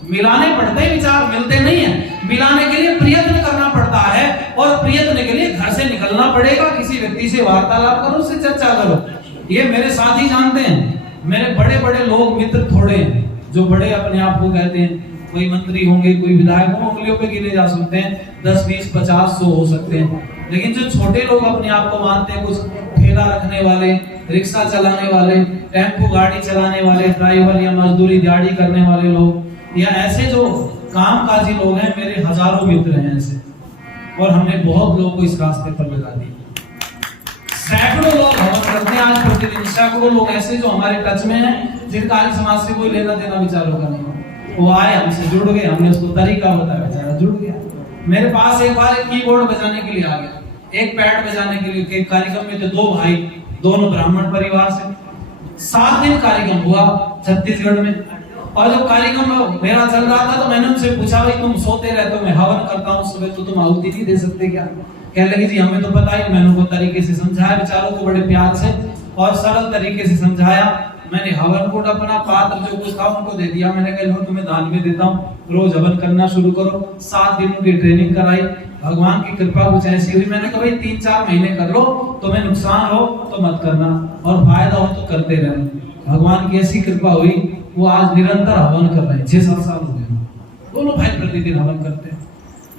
मिलाने पड़ते हैं, विचार मिलते नहीं है। मिलाने के लिए प्रयत्न करना पड़ता है, और प्रयत्न के लिए घर से निकलना पड़ेगा, किसी व्यक्ति से वार्तालाप करो, उससे चर्चा करो। ये मेरे साथी जानते हैं, मेरे बड़े बड़े लोग मित्र थोड़े हैं जो बड़े अपने आप को कहते हैं। कोई मंत्री होंगे, कोई विधायक होंगे, उंगलियों पे गिने जा सकते हैं, 10, 20, 50, 100 हो सकते हैं। लेकिन जो छोटे लोग अपने आप को मानते हैं, कुछ ठेला रखने वाले, रिक्शा चलाने वाले, टेम्पो गाड़ी चलाने वाले, ड्राइवर या मजदूरी दिहाड़ी करने वाले लोग, या ऐसे जो कामकाजी लोग हैं, मेरे हजारों मित्र हैं ऐसे, और हमने बहुत लोगों को इस रास्ते पर लगा दिया। सैकड़ों लोग हवन करते हैं आज प्रतिदिन, सैकड़ों लोग ऐसे जो हमारे टच में हैं, जिनका आर्य समाज से कोई लेना देना विचारों का नहीं। वो आए, हमसे जुड़ गए, हमने उसको तरीका बताया, बेचारा जुड़ गया। मेरे पास एक बार एक कीबोर्ड बजाने के लिए आ गया, एक पैड बजाने के लिए। एक कार्यक्रम में थे 2 भाई, दोनों ब्राह्मण परिवार से। 7 दिन कार्यक्रम हुआ छत्तीसगढ़ में, और जब कार्यक्रम मेरा चल रहा था तो मैंने उनसे पूछा, भाई तुम सोते रहते हो, मैं हवन करता हूँ सुबह, तो तुम आहुति नहीं दे सकते क्या? कहने लगे, जी हमें तो पता ही। मैंने उनको तरीके से समझाया, बेचारों को बड़े प्यार से और सरल तरीके से समझाया। मैंने हवन कूट अपना पात्र जो कुछ था उनको दे दिया। मैंने कहा, लो तुम्हें दान में देता हूँ, रोज हवन करना शुरू करो। 7 दिन उनकी ट्रेनिंग कराई, भगवान की कृपा कुछ ऐसी हुई। मैंने कहा, भाई 3-4 महीने कर लो, तुम्हें नुकसान हो तो मत करना, और फायदा हो तो करते रहना। भगवान की ऐसी कृपा हुई, वो आज निरंतर हवन कर रहे हैं। 6-7 साल हो गए, दोनों भाई प्रतिदिन हवन करते हैं।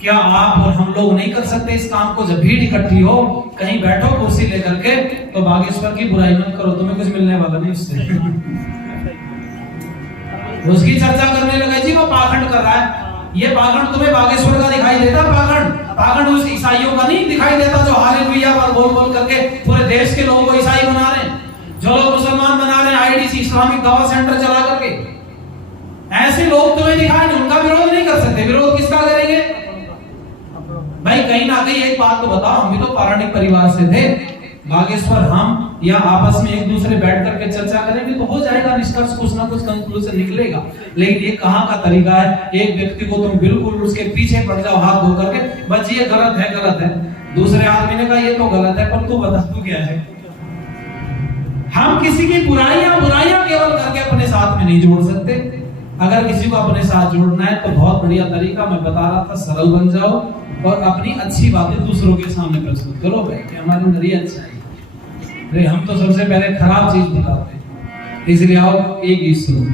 क्या आप और हम लोग नहीं कर सकते इस काम को? जब भीड़ इकट्ठी हो, कहीं बैठो कुर्सी लेकर के, तो बागेश्वर की बुराई मत करो, तुम्हें कुछ मिलने वाला नहीं उससे। उसकी चर्चा करने लगे, जी वो पाखंड कर रहा है, ये पाखंड तुम्हें बागेश्वर का दिखाई देता? पाखंड उस ईसाइयों का नहीं दिखाई देता जो हालेलुया पर बोल बोल करके पूरे देश के लोगों को ईसाई बना रहे हैं, जो लोग मुसलमान बना रहे हैं, आईडीसी इस्लामिक दावा सेंटर चला करके। ऐसे लोग तुम्हें दिखाई, उनका विरोध नहीं कर सकते, विरोध किसका करेंगे? भाई कहीं ना कहीं एक बात तो बताओ, हम भी तो पौराणिक परिवार से थे। बागेश्वर हम या आपस में एक दूसरे बैठ करके चर्चा करेंगे तो हो जाएगा निष्कर्ष, कुछ ना कुछ कंक्लूजन निकलेगा। लेकिन ये कहाँ का तरीका है? एक व्यक्ति को तुम बिल्कुल उसके पीछे पड़ जाओ हाथ धो करके, बस ये गलत है। दूसरे आदमी ने कहा ये तो गलत है, पर तू बता तू क्या है? हम किसी की बुराइयां केवल करके अपने साथ में नहीं जोड़ सकते। अगर किसी को अपने साथ जोड़ना है तो बहुत बढ़िया तरीका मैं बता रहा था, सरल बन जाओ और अपनी अच्छी बातें दूसरों के सामने प्रस्तुत करो। भाई कि हमारे अंदर ये अच्छा है, अरे हम तो सबसे पहले खराब चीज बताते हैं। इसलिए आओ एक गीत सुनो।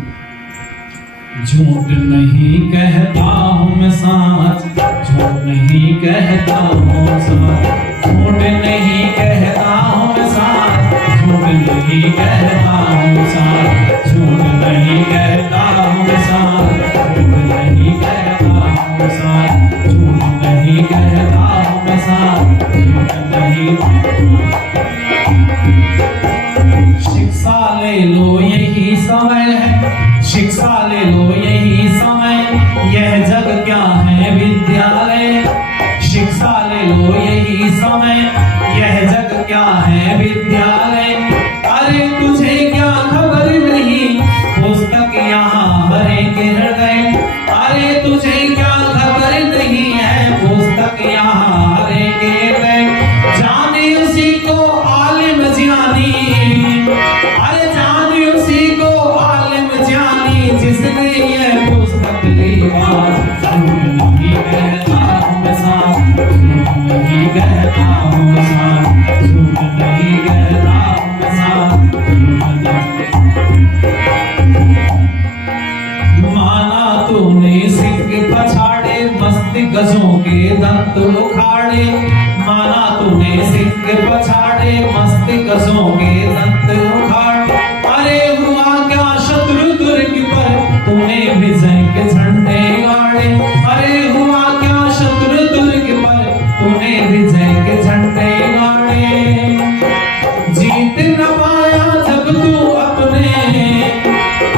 झूठ नहीं कहता हूँ मैं सच, झूठ नहीं कहता हूँ सच, झूठ नहीं कहता हूँ मैं सच, झूठ नहीं कहता हूँ सच, झूठ नहीं कहता हूँ मैं सच, झूठ नहीं कहता हूँ सच, झूठ नहीं कहता हूँ मैं सच, झूठ नहीं। शिक्षा ले लो यही समय है, शिक्षा ले लो यही समय, यह जग क्या है विद्यालय। शिक्षा ले लो यही समय, यह जग क्या है विद्यालय। अरे तुझे क्या खबर नहीं, पुस्तक यहाँ हर एक हृदय। अरे तुझे क्या खबर नहीं है, पुस्तक यहाँ हर एक हृदय। जाने उसी को आलिम जानी, अरे जाने उसी को आलिम जानी, जिसने ये पुस्तक लिखा। झूठ नहीं कहता हूँ मैं सच, झूठ नहीं कहता हूँ मैं सच, झूठ नहीं कहता हूँ मैं सच, झूठ नहीं। माना तूने सिख पछाड़े, मस्त गजों के दंत उखाड़े। माना तूने सिख पछाड़े, मस्त गजों के दंत उखाड़े। अरे हुआ क्या शत्रु दुर्ग पर, तूने विजय के झंडे गाड़े। अरे हुआ क्या शत्रु दुर्ग पर, तूने विजय के झंडे गाड़े। जीत न पाया जब तू अपने,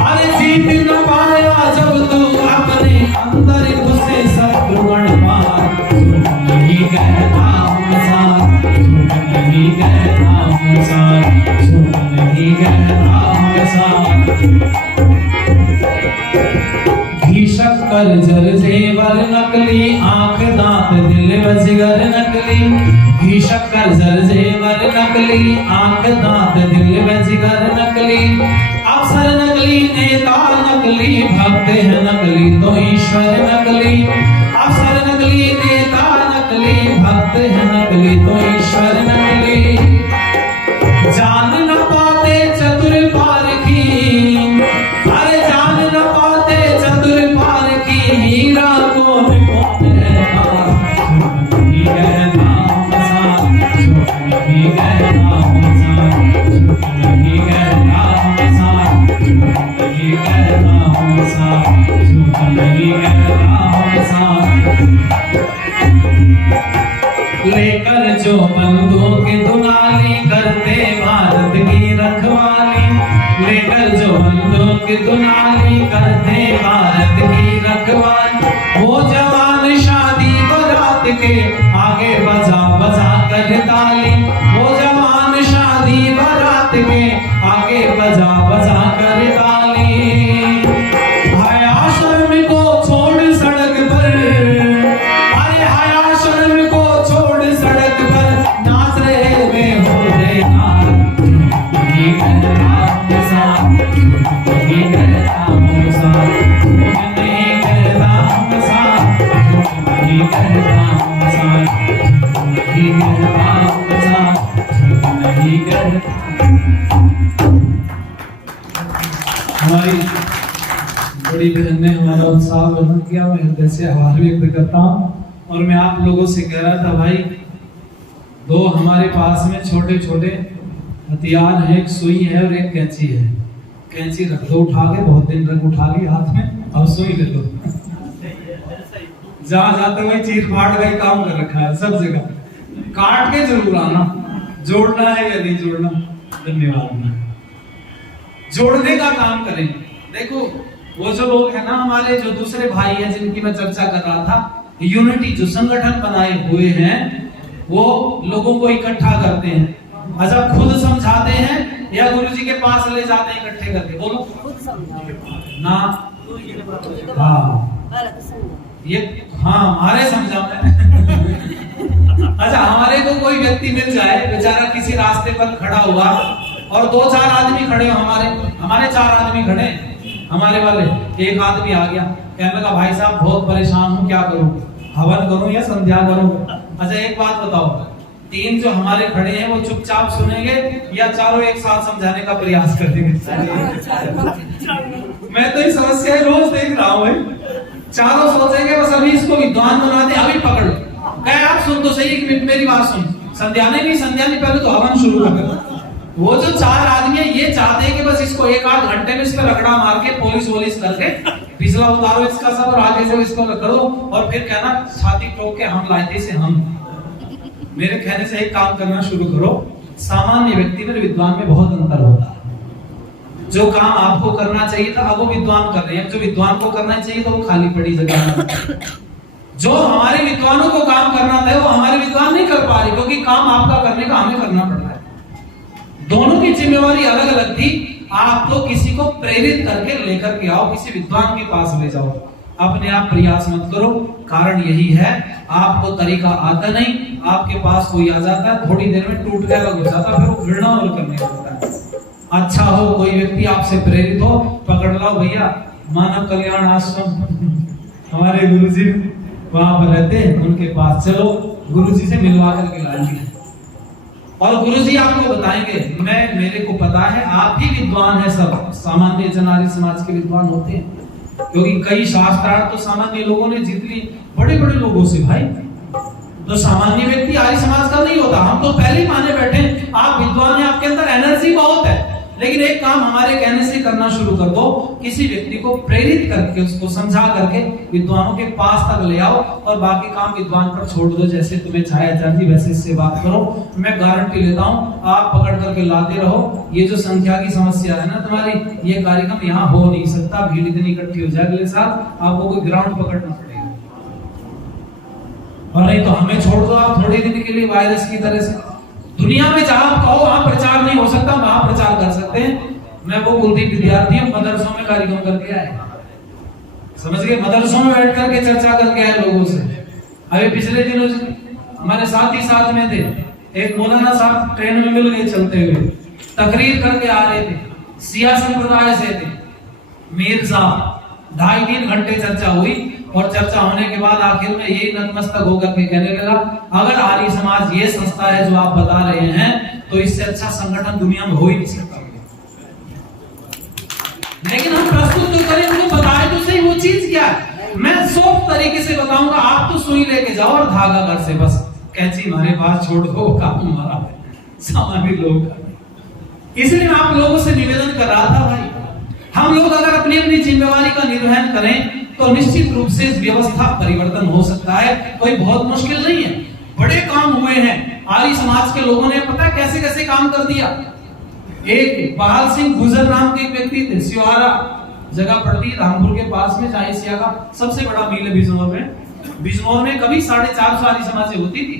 अरे जीत न पाया जब तू अपने अंदर घुसे शत्रुगण पार। झूठ नहीं कहता हूँ सच, झूठ नहीं कहता हूँ सच, झूठ नहीं कहता हूँ सच। भीषक शक्कर जर जेवर नकली, आंख दांत दिल बजगर नकली। घी शक्कर जर जेवर नकली, आंख दांत दिल बजगर नकली। अफसर नकली, नेता नकली, भक्त है नकली तो ईश्वर नकली। अफसर नकली, नेता नकली, भक्त है नकली तो ईश्वर नकली। जान न पाते चतुर पारखी, अरे जान न पाते चतुर पारखी, हीरा कौन कौन रहता, नहीं कहता मसा, नहीं कहता मसा, नहीं कहता मसा, नहीं कहता मसा, नहीं कहता मसा। लेकर जो बंदूक दुनाली, करते भारत की रखवाली। लेकर जो बंदूक दुनाली, करते भारत की रखवाली। वो जवान शादी बारात के आगे बजा बजा कर ताली। वो जवान शादी बारात के आगे बजा बजा कर ताली। हया शर्म को छोड़ सड़क पर, अरे हया शर्म को छोड़ सड़क पर, नाच रहे वे हो रे नार। नहीं कहता मसा, नहीं कहता मसा, नहीं कहता मसा, नहीं कहता मसा, नहीं कहता मसा, नहीं कहता। हमारी बड़ी बहन ने हमारा उत्साह वर्धन किया, मैं हृदय से आभार व्यक्त करता हूँ। और मैं आप लोगों से कह रहा था भाई, दो हमारे पास में छोटे छोटे हथियार हैं, एक सुई है और एक कैंची है। कैंची रख दो उठा के, बहुत दिन तक उठा ली हाथ में, अब सुई ले लो। जहाँ जाते हुए चीर फाड़ का ही काम कर रखा है सब जगह। काट के जरूर आना, जोड़ना है या नहीं जोड़ना। धन्यवाद। जोड़ने का काम करें। देखो वो जो लोग हैं ना हमारे, जो दूसरे भाई हैं जिनकी मैं चर्चा कर रहा था, यूनिटी जो संगठन बनाए हुए हैं, वो लोगों को इकट्ठा करते हैं। अच्छा, खुद समझाते हैं या गुरुजी के पास ले जाते हैं इकट्ठे करके? बोलो ना। हाँ ये, हाँ हमारे समझा मैं। अच्छा, हमारे को कोई व्यक्ति मिल जाए बेचारा किसी रास्ते पर खड़ा हुआ और दो चार आदमी खड़े हो, हमारे चार आदमी खड़े, हमारे वाले, एक आदमी आ गया, कहने लगा भाई साहब बहुत परेशान हूँ, क्या करूँ, हवन करूँ या संध्या करूँ? अच्छा एक बात बताओ, तीन जो हमारे खड़े हैं वो चुपचाप सुनेंगे या चारों एक साथ समझाने का प्रयास करेंगे? मैं तो ये समस्या रोज देख रहा हूँ भाई। चारों सोचेंगे बस अभी इसको विद्वान बना दे, अभी पकड़ लो। कहे आप सुन तो सही, मेरी बात सुन, संध्या नहीं पहले तो हवन शुरू कर। वो जो चार आदमी है ये चाहते हैं कि बस इसको एक आध घंटे में इस पर रगड़ा मार के पुलिस करके पिछला उतारो इसका सब और आगे से इसको करो और फिर कहना छाती ठोक के हम लाए थे से हम। मेरे कहने से एक काम करना शुरू करो। सामान्य व्यक्ति में विद्वान में बहुत अंतर होता है। जो काम आपको करना चाहिए था अब वो विद्वान कर रहे हैं, जो विद्वान को करना चाहिए था वो खाली पड़ी जगह में। जो हमारे विद्वानों को काम करना था वो हमारे विद्वान नहीं कर पा रहे, क्योंकि काम आपका करने का हमें करना पड़ रहा है। दोनों की जिम्मेवारी अलग अलग थी। आप तो किसी को प्रेरित करके लेकर के आओ, किसी विद्वान के पास ले जाओ, अपने आप प्रयास मत करो। कारण यही है आपको तरीका आता नहीं, आपके पास कोई आ जाता है, थोड़ी देर में टूट गया हो जाता, फिर वो घृणा और करने लगता है। अच्छा हो कोई व्यक्ति आपसे प्रेरित हो, पकड़ लो भैया, मानव कल्याण आश्रम हमारे गुरुजी वहां पर रहते हैं, उनके पास चलो, गुरुजी से मिलवा करके लाएंगे और गुरुजी आपको बताएंगे। मेरे को पता है आप ही विद्वान है, सब सामान्य जनारी समाज के विद्वान होते हैं, क्योंकि कई शास्त्रार्थ तो सामान्य लोगों ने जीत ली बड़े बड़े लोगों से भाई। तो सामान्य व्यक्ति आर्य समाज का नहीं होता, हम तो पहले ही माने बैठे आप विद्वान हैं, आपके अंदर एनर्जी बहुत है। लेकिन एक काम हमारे कहने से करना शुरू कर दो, किसी व्यक्ति को प्रेरित करके उसको समझा करके विद्वानों के पास तक ले आओ और बाकी काम विद्वान पर छोड़ दो। जैसे तुम्हें चाहे आचार्य वैसे इससे बात करो, मैं गारंटी लेता हूँ आप पकड़ करके लाते रहो। ये जो संख्या की समस्या है ना तुम्हारी, ये कार्यक्रम यहाँ हो नहीं सकता, भीड़ इतनी इकट्ठी हो जाए अगले साल, आपको कोई ग्राउंड पकड़ना पड़ेगा। और नहीं तो हमें छोड़ दो आप थोड़े दिन के लिए वायरस की तरह से। दुनिया में जहां आप कहो वहां प्रचार नहीं हो सकता, वहां प्रचार कर सकते हैं। मैं वो कुलदीप विद्यार्थी हूं, मदरसों में कार्यक्रम करके आए, समझ गए, मदरसों में बैठ करके चर्चा करके आए लोगों से। अभी पिछले दिनों हमारे साथ ही साथ में थे, एक मौलाना साहब ट्रेन में मिल गए चलते हुए, तकरीर करके आ रहे थे, सिया संप्रदाय से थे मीर साहब। 2.5-3 घंटे चर्चा हुई और चर्चा होने के बाद आखिर में यही नतमस्तक होकर के कहने लगा, अगर आर्य समाज ये संस्था है जो आप बता रहे हैं तो इससे अच्छा संगठन दुनिया में हो ही नहीं सकता। लेकिन हम प्रस्तुत तो करें, उनको बताए तो सही वो चीज क्या है। मैं सॉफ्ट तरीके से बताऊंगा, आप तो सुई लेके जाओ और धागा घर से, बस कैंची हमारे पास छोड़ दो, काम हमारा सामान्य लोग। इसलिए मैं आप लोगों से निवेदन कर रहा था भाई, हम लोग अगर अपनी अपनी जिम्मेवारी का निर्वहन करें तो निश्चित रूप से इस व्यवस्था परिवर्तन हो सकता है, कोई बहुत मुश्किल नहीं है। बड़े काम हुए हैं आर्य समाज के लोगों ने, पता कैसे कैसे काम कर दिया। एक बहाल सिंह गुजर नाम के एक व्यक्ति थे, सिवारा जगह पड़ती रामपुर के पास में, एशिया का सबसे बड़ा मिल है बिजनौर में। बिजनौर में कभी 450 आर्य समाजी होती थी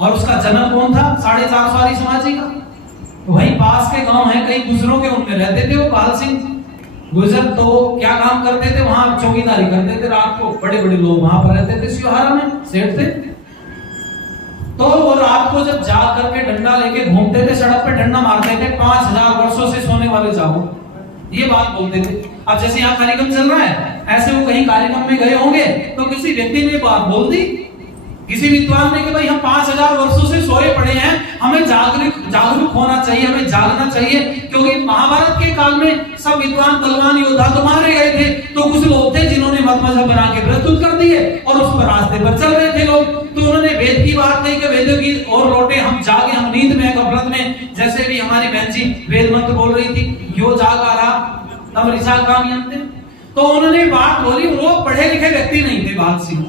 और उसका जन्म कौन था 450 आर्य समाजी का, तो वहीं पास के गांव है, कई गुजरों के उनमें रहते थे वो बहाल सिंह गुजर। तो क्या काम करते थे, वहां चौकीदारी करते थे रात को, बड़े बड़े लोग वहां पर रहते थे, सिवारा में सेठ थे। तो वो रात को जब जाग करके डंडा लेके घूमते थे, सड़क पे डंडा मारते थे, 5000 वर्षों से सोने वाले जागो, ये बात बोलते थे। अब जैसे यहाँ कार्यक्रम चल रहा है, ऐसे वो कहीं कार्यक्रम में गए होंगे तो किसी व्यक्ति ने बात बोल दी, किसी विद्वान ने कि भाई हम 5000 वर्षों से सोए पड़े हैं, हमें जागरूक होना चाहिए, हमें जागना चाहिए, क्योंकि महाभारत के काल में सब विद्वान बलवान योद्धा तो मारे गए थे, तो कुछ लोग थे जिन्होंने मत मजहब बना के प्रस्तुत कर दिए और उस पर रास्ते पर चल रहे थे लोग। तो उन्होंने वेद की बात कही कि वेदों की और लौटे हम जागे, हम नींद में गफलत में, जैसे भी हमारी बहन जी वेद मंत्र बोल रही थी, यो जाग आ रहा तब ऋषा काम यंत्र। तो उन्होंने बात बोली, वो पढ़े लिखे व्यक्ति नहीं थे बहाल सिंह।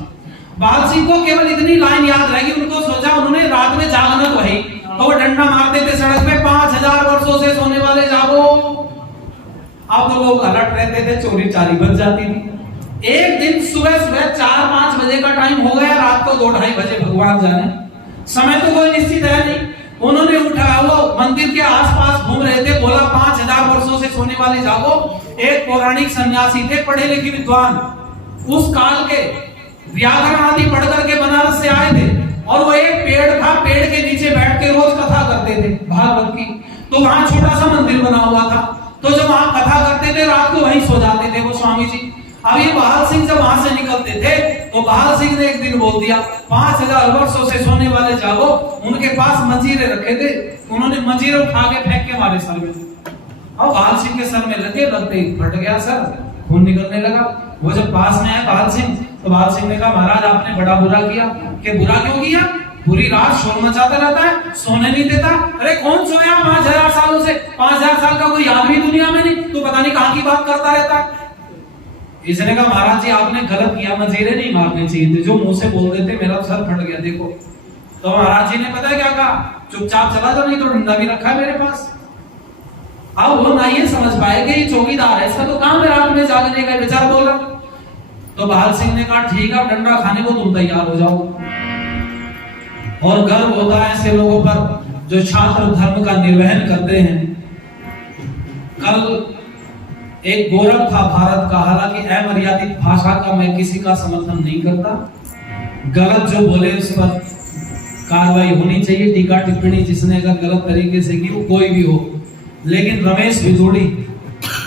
बहाल सिंह को केवल इतनी लाइन याद रहेगी, उनको सोचा उन्होंने रात में जागना तो है, तो वो डंडा मारते थे सड़क पे, 5000 वर्षों से सोने वाले जागो। अब तो लोग अलर्ट रहते थे, चोरी चारी बच जाती थी। एक दिन सुबह 4-5 बजे का टाइम हो गया, रात को 2-2:30 बजे, भगवान जाने, समय तो कोई निश्चित है नहीं। उन्होंने उठाया, वो मंदिर के आसपास घूम रहे थे, बोला 5000 वर्षों से सोने वाले जागो। एक पौराणिक सन्यासी थे, पढ़े लिखे विद्वान, उस काल के व्याकरण आदि पढ़ करके बनारस से आए थे, और वो एक पेड़ था, पेड़ के नीचे बैठ के रोज कथा करते थे भागवत की। तो वहां छोटा सा मंदिर बना हुआ था, तो जब वहां कथा करते थे रात को वहीं सो जाते थे वो स्वामी जी। अब ये बहाल सिंह जब वहां से निकलते थे तो बहाल सिंह ने एक दिन बोल दिया, 5000 वर्षों से सोने वाले जागो। उनके पास मंजीरे रखे थे, उन्होंने मंजीरे उठा के फेंक के मारे सर में, और बहाल सिंह के सर में लगते ही फट गया सर, खून निकलने लगा। वो जब पास में आए बहाल सिंह, तो बहाल सिंह ने कहा, महाराज आपने बड़ा बुरा किया। कि बुरा क्यों किया? पूरी रात शोर मचाता रहता है, सोने नहीं देता। अरे कौन सोया 5000 सालों से? 5000 साल का कोई आदमी दुनिया में नहीं, तो पता नहीं कहां की बात करता रहता है। इसने कहा, महाराज जी आपने गलत किया, मंजीरे नहीं मारने चाहिए थे, जो मुंह से बोल देते मेरा सर फट गया देखो। तो महाराज जी ने पता है क्या कहा, चुपचाप चला जाओ, नहीं तो डंडा भी रखा है मेरे पास। अब वो ना ये समझ पाए कि ये चौकीदार है, इसका तो काम है रात में जागने का, बेचारा बोल रहा। तो बहाल सिंह ने कहा, ठीक है, डंडा खाने को तुम तैयार हो जाओ। और गर्व होता है ऐसे लोगों पर जो छात्र धर्म का निर्वहन करते हैं। कल एक गौरव था भारत का, हालांकि अमर्यादित भाषा का मैं किसी का समर्थन नहीं करता, गलत जो बोले उस पर कार्रवाई होनी चाहिए, टीका टिप्पणी जिसने अगर गलत तरीके से की, वो कोई भी हो। लेकिन रमेश भिदोड़ी,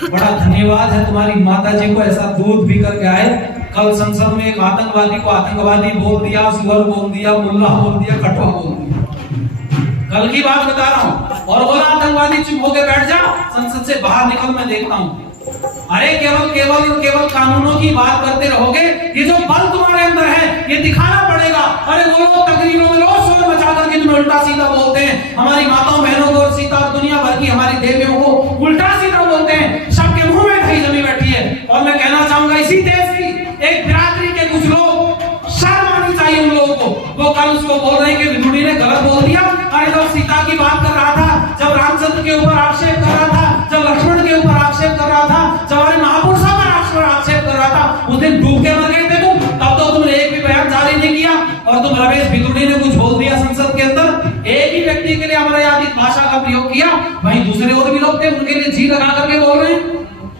बड़ा धन्यवाद है तुम्हारी माता जी को, ऐसा दूध भी करके आए। कल संसद में एक आतंकवादी को आतंकवादी बोल दिया, सुअर बोल दिया, मुल्ला बोल दिया, कटवा बोल दिया। कल की बात बता रहा हूँ। और बोला आतंकवादी चुप होके बैठ जा, संसद से बाहर निकल, मैं देखता हूँ। अरे केवल कानूनों की बात करते रहोगे, ये जो बल तुम्हारे अंदर है ये दिखाना पड़ेगा। अरे वो लोग तकरीरों में रोज शोर मचा करके तुम्हें उल्टा सीधा बोलते हैं, हमारी माताओं बहनों को और सीता दुनिया भर की हमारी देवियों को उल्टा सीधा बोलते हैं, सबके मुंह में दही जमी बैठी है। और मैं कहना चाहूंगा, इसी देश की एक बिरादरी के कुछ लोग, शर्म आनी चाहिए उन लोगों को। वो कल उसको बोल रहे हैं कि भिदोड़ी ने गलत बोल दिया। अरे जब सीता की बात कर रहा था, जब रामचंद्र के ऊपर आक्षेप कर रहा था, जब लक्ष्मण के ऊपर आक्षेप कर रहा था, जब हमारे महापुरुषों पर आक्षेप कर रहा था, उस दिन डूब के मर गए थे तुम। तब तो तुमने एक भी बयान जारी नहीं किया, और तुम रमेश भिदोड़ी ने कुछ बोल दिया संसद के अंदर, एक ही व्यक्ति के लिए अमर्यादित भाषा का प्रयोग किया, वहीं दूसरे और भी लोग थे उनके लिए जी लगा करके बोल रहे हैं।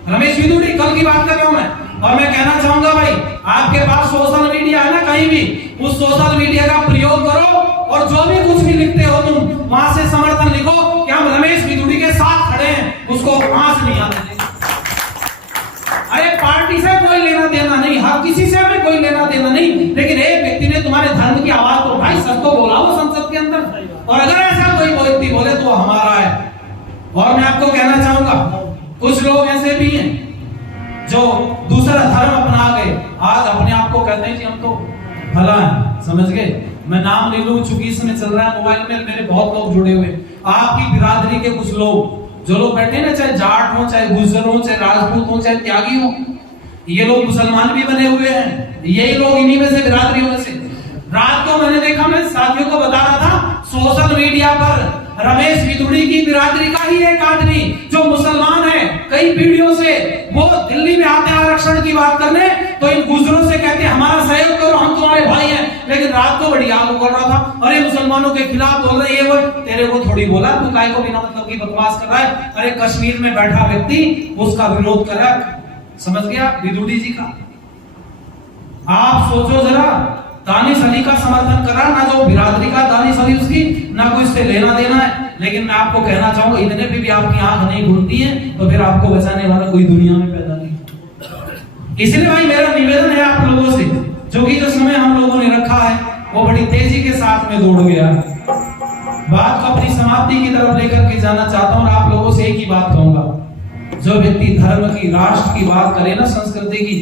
रमेश भिदोड़ी कल की बात कर रहा हूं मैं। और मैं कहना कहना चाहूंगा भाई, आपके पास सोशल मीडिया है ना, कहीं भी उस सोशल मीडिया का प्रयोग करो और जो भी कुछ भी लिखते हो तुम वहां से समर्थन लिखो कि हम रमेश बिधूड़ी के साथ खड़े हैं, उसको आंच नहीं आने देंगे। अरे पार्टी से कोई लेना देना नहीं, हर किसी से भी कोई लेना देना नहीं, लेकिन एक व्यक्ति ने तुम्हारे धर्म की आवाज तो उठाई, सबको बोला वो संसद के अंदर, और अगर ऐसा कोई व्यक्ति बोले तो हमारा है। और मैं आपको कहना चाहूंगा, कुछ लोग ऐसे भी हैं जो दूसरा धर्म अपना गए, आज अपने आप को कहते हैं कि हम तो भला है, समझ गए। मैं नाम ले लूं चूंकि इसमें चल रहा है, मोबाइल में मेरे बहुत लोग जुड़े हुए, आपकी बिरादरी के कुछ लोग जो लोग बैठे ना, चाहे जाट हो, चाहे गुर्जर हो, चाहे राजपूत हो, चाहे त्यागी हो, ये लोग मुसलमान भी बने हुए हैं, यही लोग इन्हीं में से बिरादरियों में से। रात को मैंने देखा, मैं साथियों को बता रहा था, सोशल मीडिया पर रमेश बिधूड़ी की बिरादरी का ही एक आदमी जो मुसलमान है, कई पीढ़ियों से वो दिल्ली में आते हैं आरक्षण की बात करने, तो इन गुजरों से कहते हैं हमारा सहयोग करो, हम तुम्हारे भाई हैं, लेकिन रात को बड़ी आग उगल रहा था, अरे मुसलमानों के खिलाफ बोल रहे, ये वो तेरे को थोड़ी बोला, तू काय को बिना मतलब की बकवास कर रहा है। अरे कश्मीर में बैठा व्यक्ति उसका विरोध कर रहा है, समझ गया, बिधूड़ी जी का। आप सोचो जरा, दानिश अली का समर्थन करा ना, जो बिरादरी का दानिश अली उसकी ना कोई इससे लेना देना है। लेकिन मैं आपको कहना चाहूंगा, इतने भी आपकी आंख नहीं खुलती है तो फिर आपको बचाने वाला कोई दुनिया में पैदा नहीं। इसलिए भाई मेरा निवेदन है आप लोगों से, जो कि जो समय हम लोगों ने रखा है वो बड़ी तेजी के साथ में दौड़ गया, बात को अपनी समाप्ति की तरफ लेकर के जाना चाहता हूं, और आप लोगों से एक ही बात कहूंगा, जो व्यक्ति धर्म की, राष्ट्र की बात करे ना, संस्कृति की,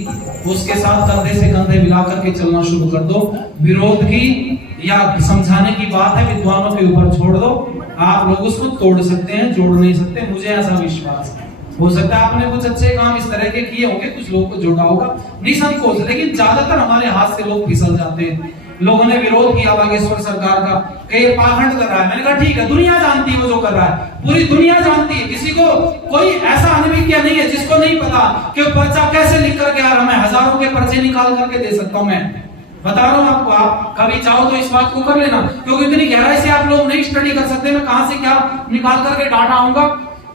उसके साथ कंधे से कंधे मिलाकर के चलना शुरू कर दो। विरोध की या समझाने की बात है विद्वानों के ऊपर छोड़ दो, आप लोग उसको तोड़ सकते हैं, जोड़ नहीं सकते, मुझे ऐसा विश्वास है। हो सकता है आपने कुछ अच्छे काम इस तरह के किए होंगे, कुछ लोगों को जोड़ा होगा, निसंकोच, लेकिन ज्यादातर हमारे हाथ से लोग फिसल जाते हैं। लोगों ने विरोध किया बागेश्वर सरकार का, कई पाखंड कर रहा है, मैंने कहा ठीक है, दुनिया जानती है वो जो कर रहा है, पूरी दुनिया जानती है, किसी को कोई ऐसा अनभिज्ञ नहीं है जिसको नहीं पता कि पर्चा कैसे लिख करके आ रहा, मैं हजारों के पर्चे निकाल करके दे सकता हूं, मैं बता रहा हूं आपको, आप कभी चाहो तो इस बात को कर लेना, क्योंकि इतनी गहराई से आप लोग नहीं स्टडी कर सकते, मैं कहां से क्या निकाल करके डाटा आऊंगा।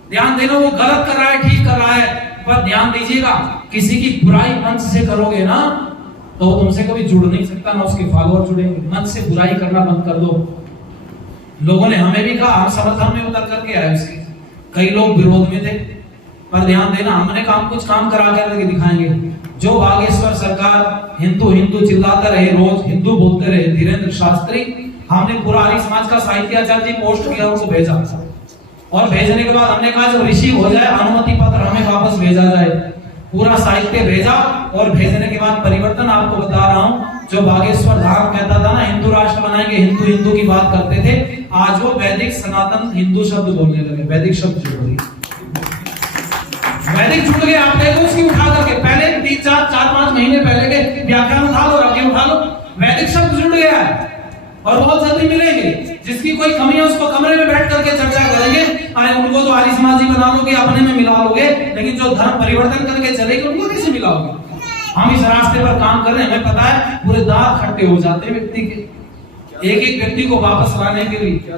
ध्यान देना, वो गलत कर रहा है, ठीक कर रहा है, पर ध्यान दीजिएगा, किसी की बुराई मंच से करोगे ना तो वो तुमसे कभी जुड़ नहीं सकता, ना उसके फॉलोअर जुड़ेंगे। मंच से बुराई करना बंद कर दो। लोगों ने हमें भी कहा, हम समर्थन में उतर करके आए उसके, कई लोग विरोध में थे, पर ध्यान देना, हमने कुछ काम करा करके दिखाएंगे। जो बागेश्वर सरकार हिंदू हिंदू चिल्लाते रहे, रोज हिंदू बोलते रहे, धीरेन्द्र शास्त्री, हमने पूरा आर्य समाज का साहित्याचार्य जी पोस्ट किया, उनको भेजा, और भेजने के बाद हमने कहा जब रिसीव हो जाए अनुमति पत्र हमें वापस भेजा जाए, पूरा साहित्य भेजा, और भेजने के बाद परिवर्तन आपको बता रहा हूं, जो बागेश्वर धाम कहता था ना हिंदू राष्ट्र बनाएंगे, हिंदू हिंदू की बात करते थे, आज वो वैदिक सनातन हिंदू शब्द बोलने लगे, वैदिक शब्द जुड़ गए, वैदिक जुड़ गए। आप देखो उसकी उठा करके, पहले 4-5 महीने पहले के व्याख्यान उठा लो, रखे उठा लो, वैदिक शब्द जुड़ गया है, और बहुत जल्दी मिलेंगे। जिसकी कोई कमी है उसको कमरे में बैठ करके चर्चा करेंगे, अरे उनको तो आर्य समाजी बना लोगे, अपने में मिला लोगे, लेकिन जो धर्म परिवर्तन करके चलेंगे उनको कैसे मिलाओगे। हम इस रास्ते पर काम कर रहे हैं, हमें पता है, पूरे दांत खट्टे हो जाते हैं व्यक्ति के, एक एक व्यक्ति को वापस लाने के लिए।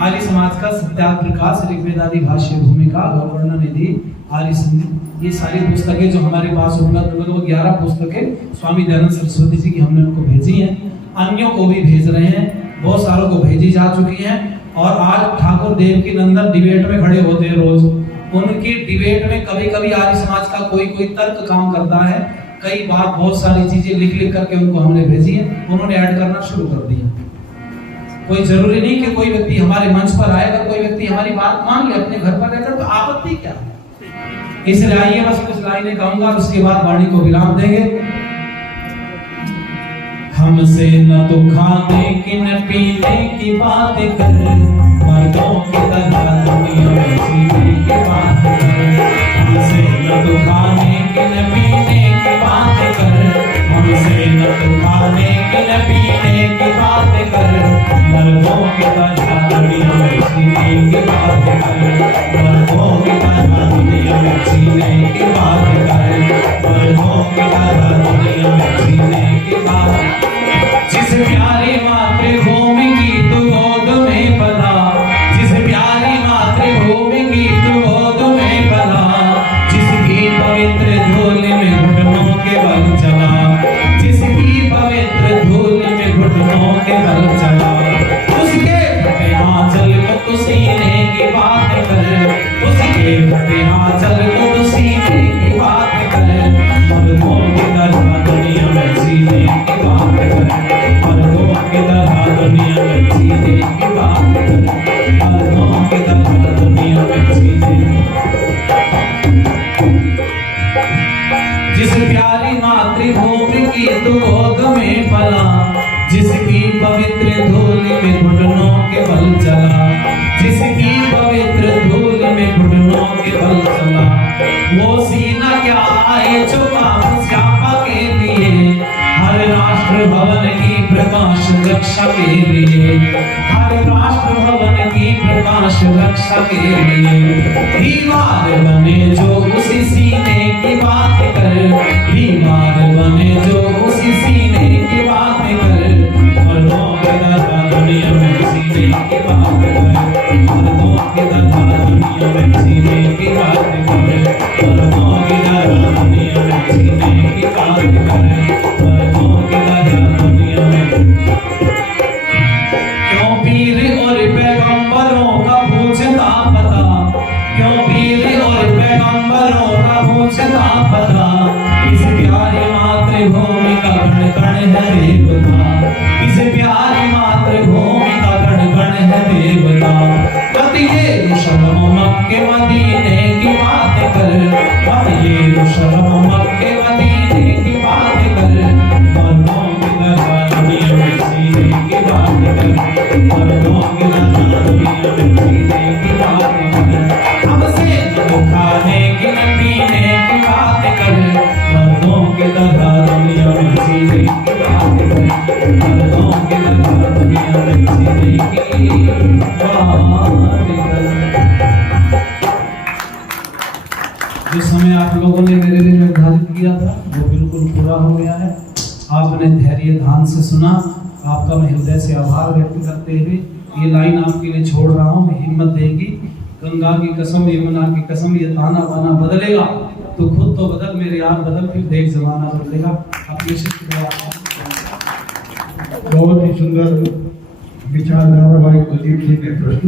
आर्य समाज का सत्याप्रकाश, ऋग्वेदादि भाष्य भूमिका, गौवर्णन निधि, आर्य संधि, ये सारी पुस्तकें जो हमारे पास उपलब्ध, लगभग 11 पुस्तकें स्वामी दयानंद सरस्वती जी की हमने उनको भेजी हैं, अन्यों को भी भेज रहे हैं, बहुत सारों को भेजी जा चुकी हैं। और आज ठाकुर देव की नंदन डिबेट में खड़े होते हैं रोज, उनकी डिबेट में कभी कभी आर्य समाज का कोई तर्क काम करता है, कई बार बहुत सारी चीजें लिख करके उनको हमने भेजी है, उन्होंने ऐड करना शुरू कर दिया। कोई जरूरी नहीं कि कोई व्यक्ति हमारे मंच पर आएगा, कोई व्यक्ति हमारी बात मान ले अपने घर पर रहकर, तो आपत्ति क्या है। इसलिए आइए बस कुछ लाइनें कहूंगा, उसके बाद वाणी को विराम देंगे। हमसे न तो खाने की न पीने की बात कर, मर्दों की तरह दुनिया में जीने की बात कर। हमसे न तो खाने की न पीने की बात कर, हमसे न तो खाने की न पीने की बात कर, मर्दों की तरह दुनिया में जीने की बात कर, मर्दों की तरह दुनिया में जीने की बात कर, मर्दों की तरह दुनिया में जीने की बात। जिस प्यारी मातृभूमि की तू गोद में पला, जिस प्यारी मातृभूमि की तू गोद में पला, जिसकी जिस प्यारी मातृभूमि की तू गोद में पला, जिसकी पवित्र धूल में घुटनों के बल चला, जिसकी पवित्र धूल में घुटनों के बल चला, वो सीना क्या आए झुका श्यामा के लिए, हर राष्ट्र भवन की प्रकाश रक्षा के लिए, हर राष्ट्र भवन की प्रकाश रक्षा के लिए। दीवार बने जो उसी सीने की बात कर, दीवार बने जो उसी सीने की बात कर, मर्दों के दरबार दुनिया में सीने की बात कर, मर्दों के दरबार दुनिया में सीने की बात कर, मर्दों के दरबार दुनिया में सीने की बात कर, मर्दों के दरबार दुनिया में। क्यों पीर और पैगंबरों का पूछता पता, क्यों पीर और पैगंबरों का पूछता पता, इस प्यारी मातृभूमि का गण गण है देवता, इस प्यारी मातृभूमि का गण गण है देवता। मत यरूशलेम मक्के मदीने की बात कर, मत यरूशलेम मक्के मदीने की बात कर, मर्दों के दरबार दुनिया में सीने की बात कर, मर्दों के दरबार दुनिया में सीने की बात कर, हमसे न खाने की न पीने की बात कर, मर्दों के दरबार दुनिया में सीने की बात कर, मर्दों के दरबार दुनिया में सीने की बात कर। जो समय आप लोगों ने मेरे लिए निर्धारित किया था वो बिल्कुल पूरा हो गया है। आपने धैर्य ध्यान से सुना, आपका मैं हृदय से आभार व्यक्त करते हुए ये लाइन आपके लिए छोड़ रहा हूँ। हिम्मत देगी, गंगा की कसम यमुना की कसम, ये ताना बाना बदलेगा तो खुद तो बदल, मेरे आप बदल, फिर देख जमाना बदलेगा। अपने बहुत ही सुंदर विचारधारा भाई कुलदीप जी ने प्रस्तुत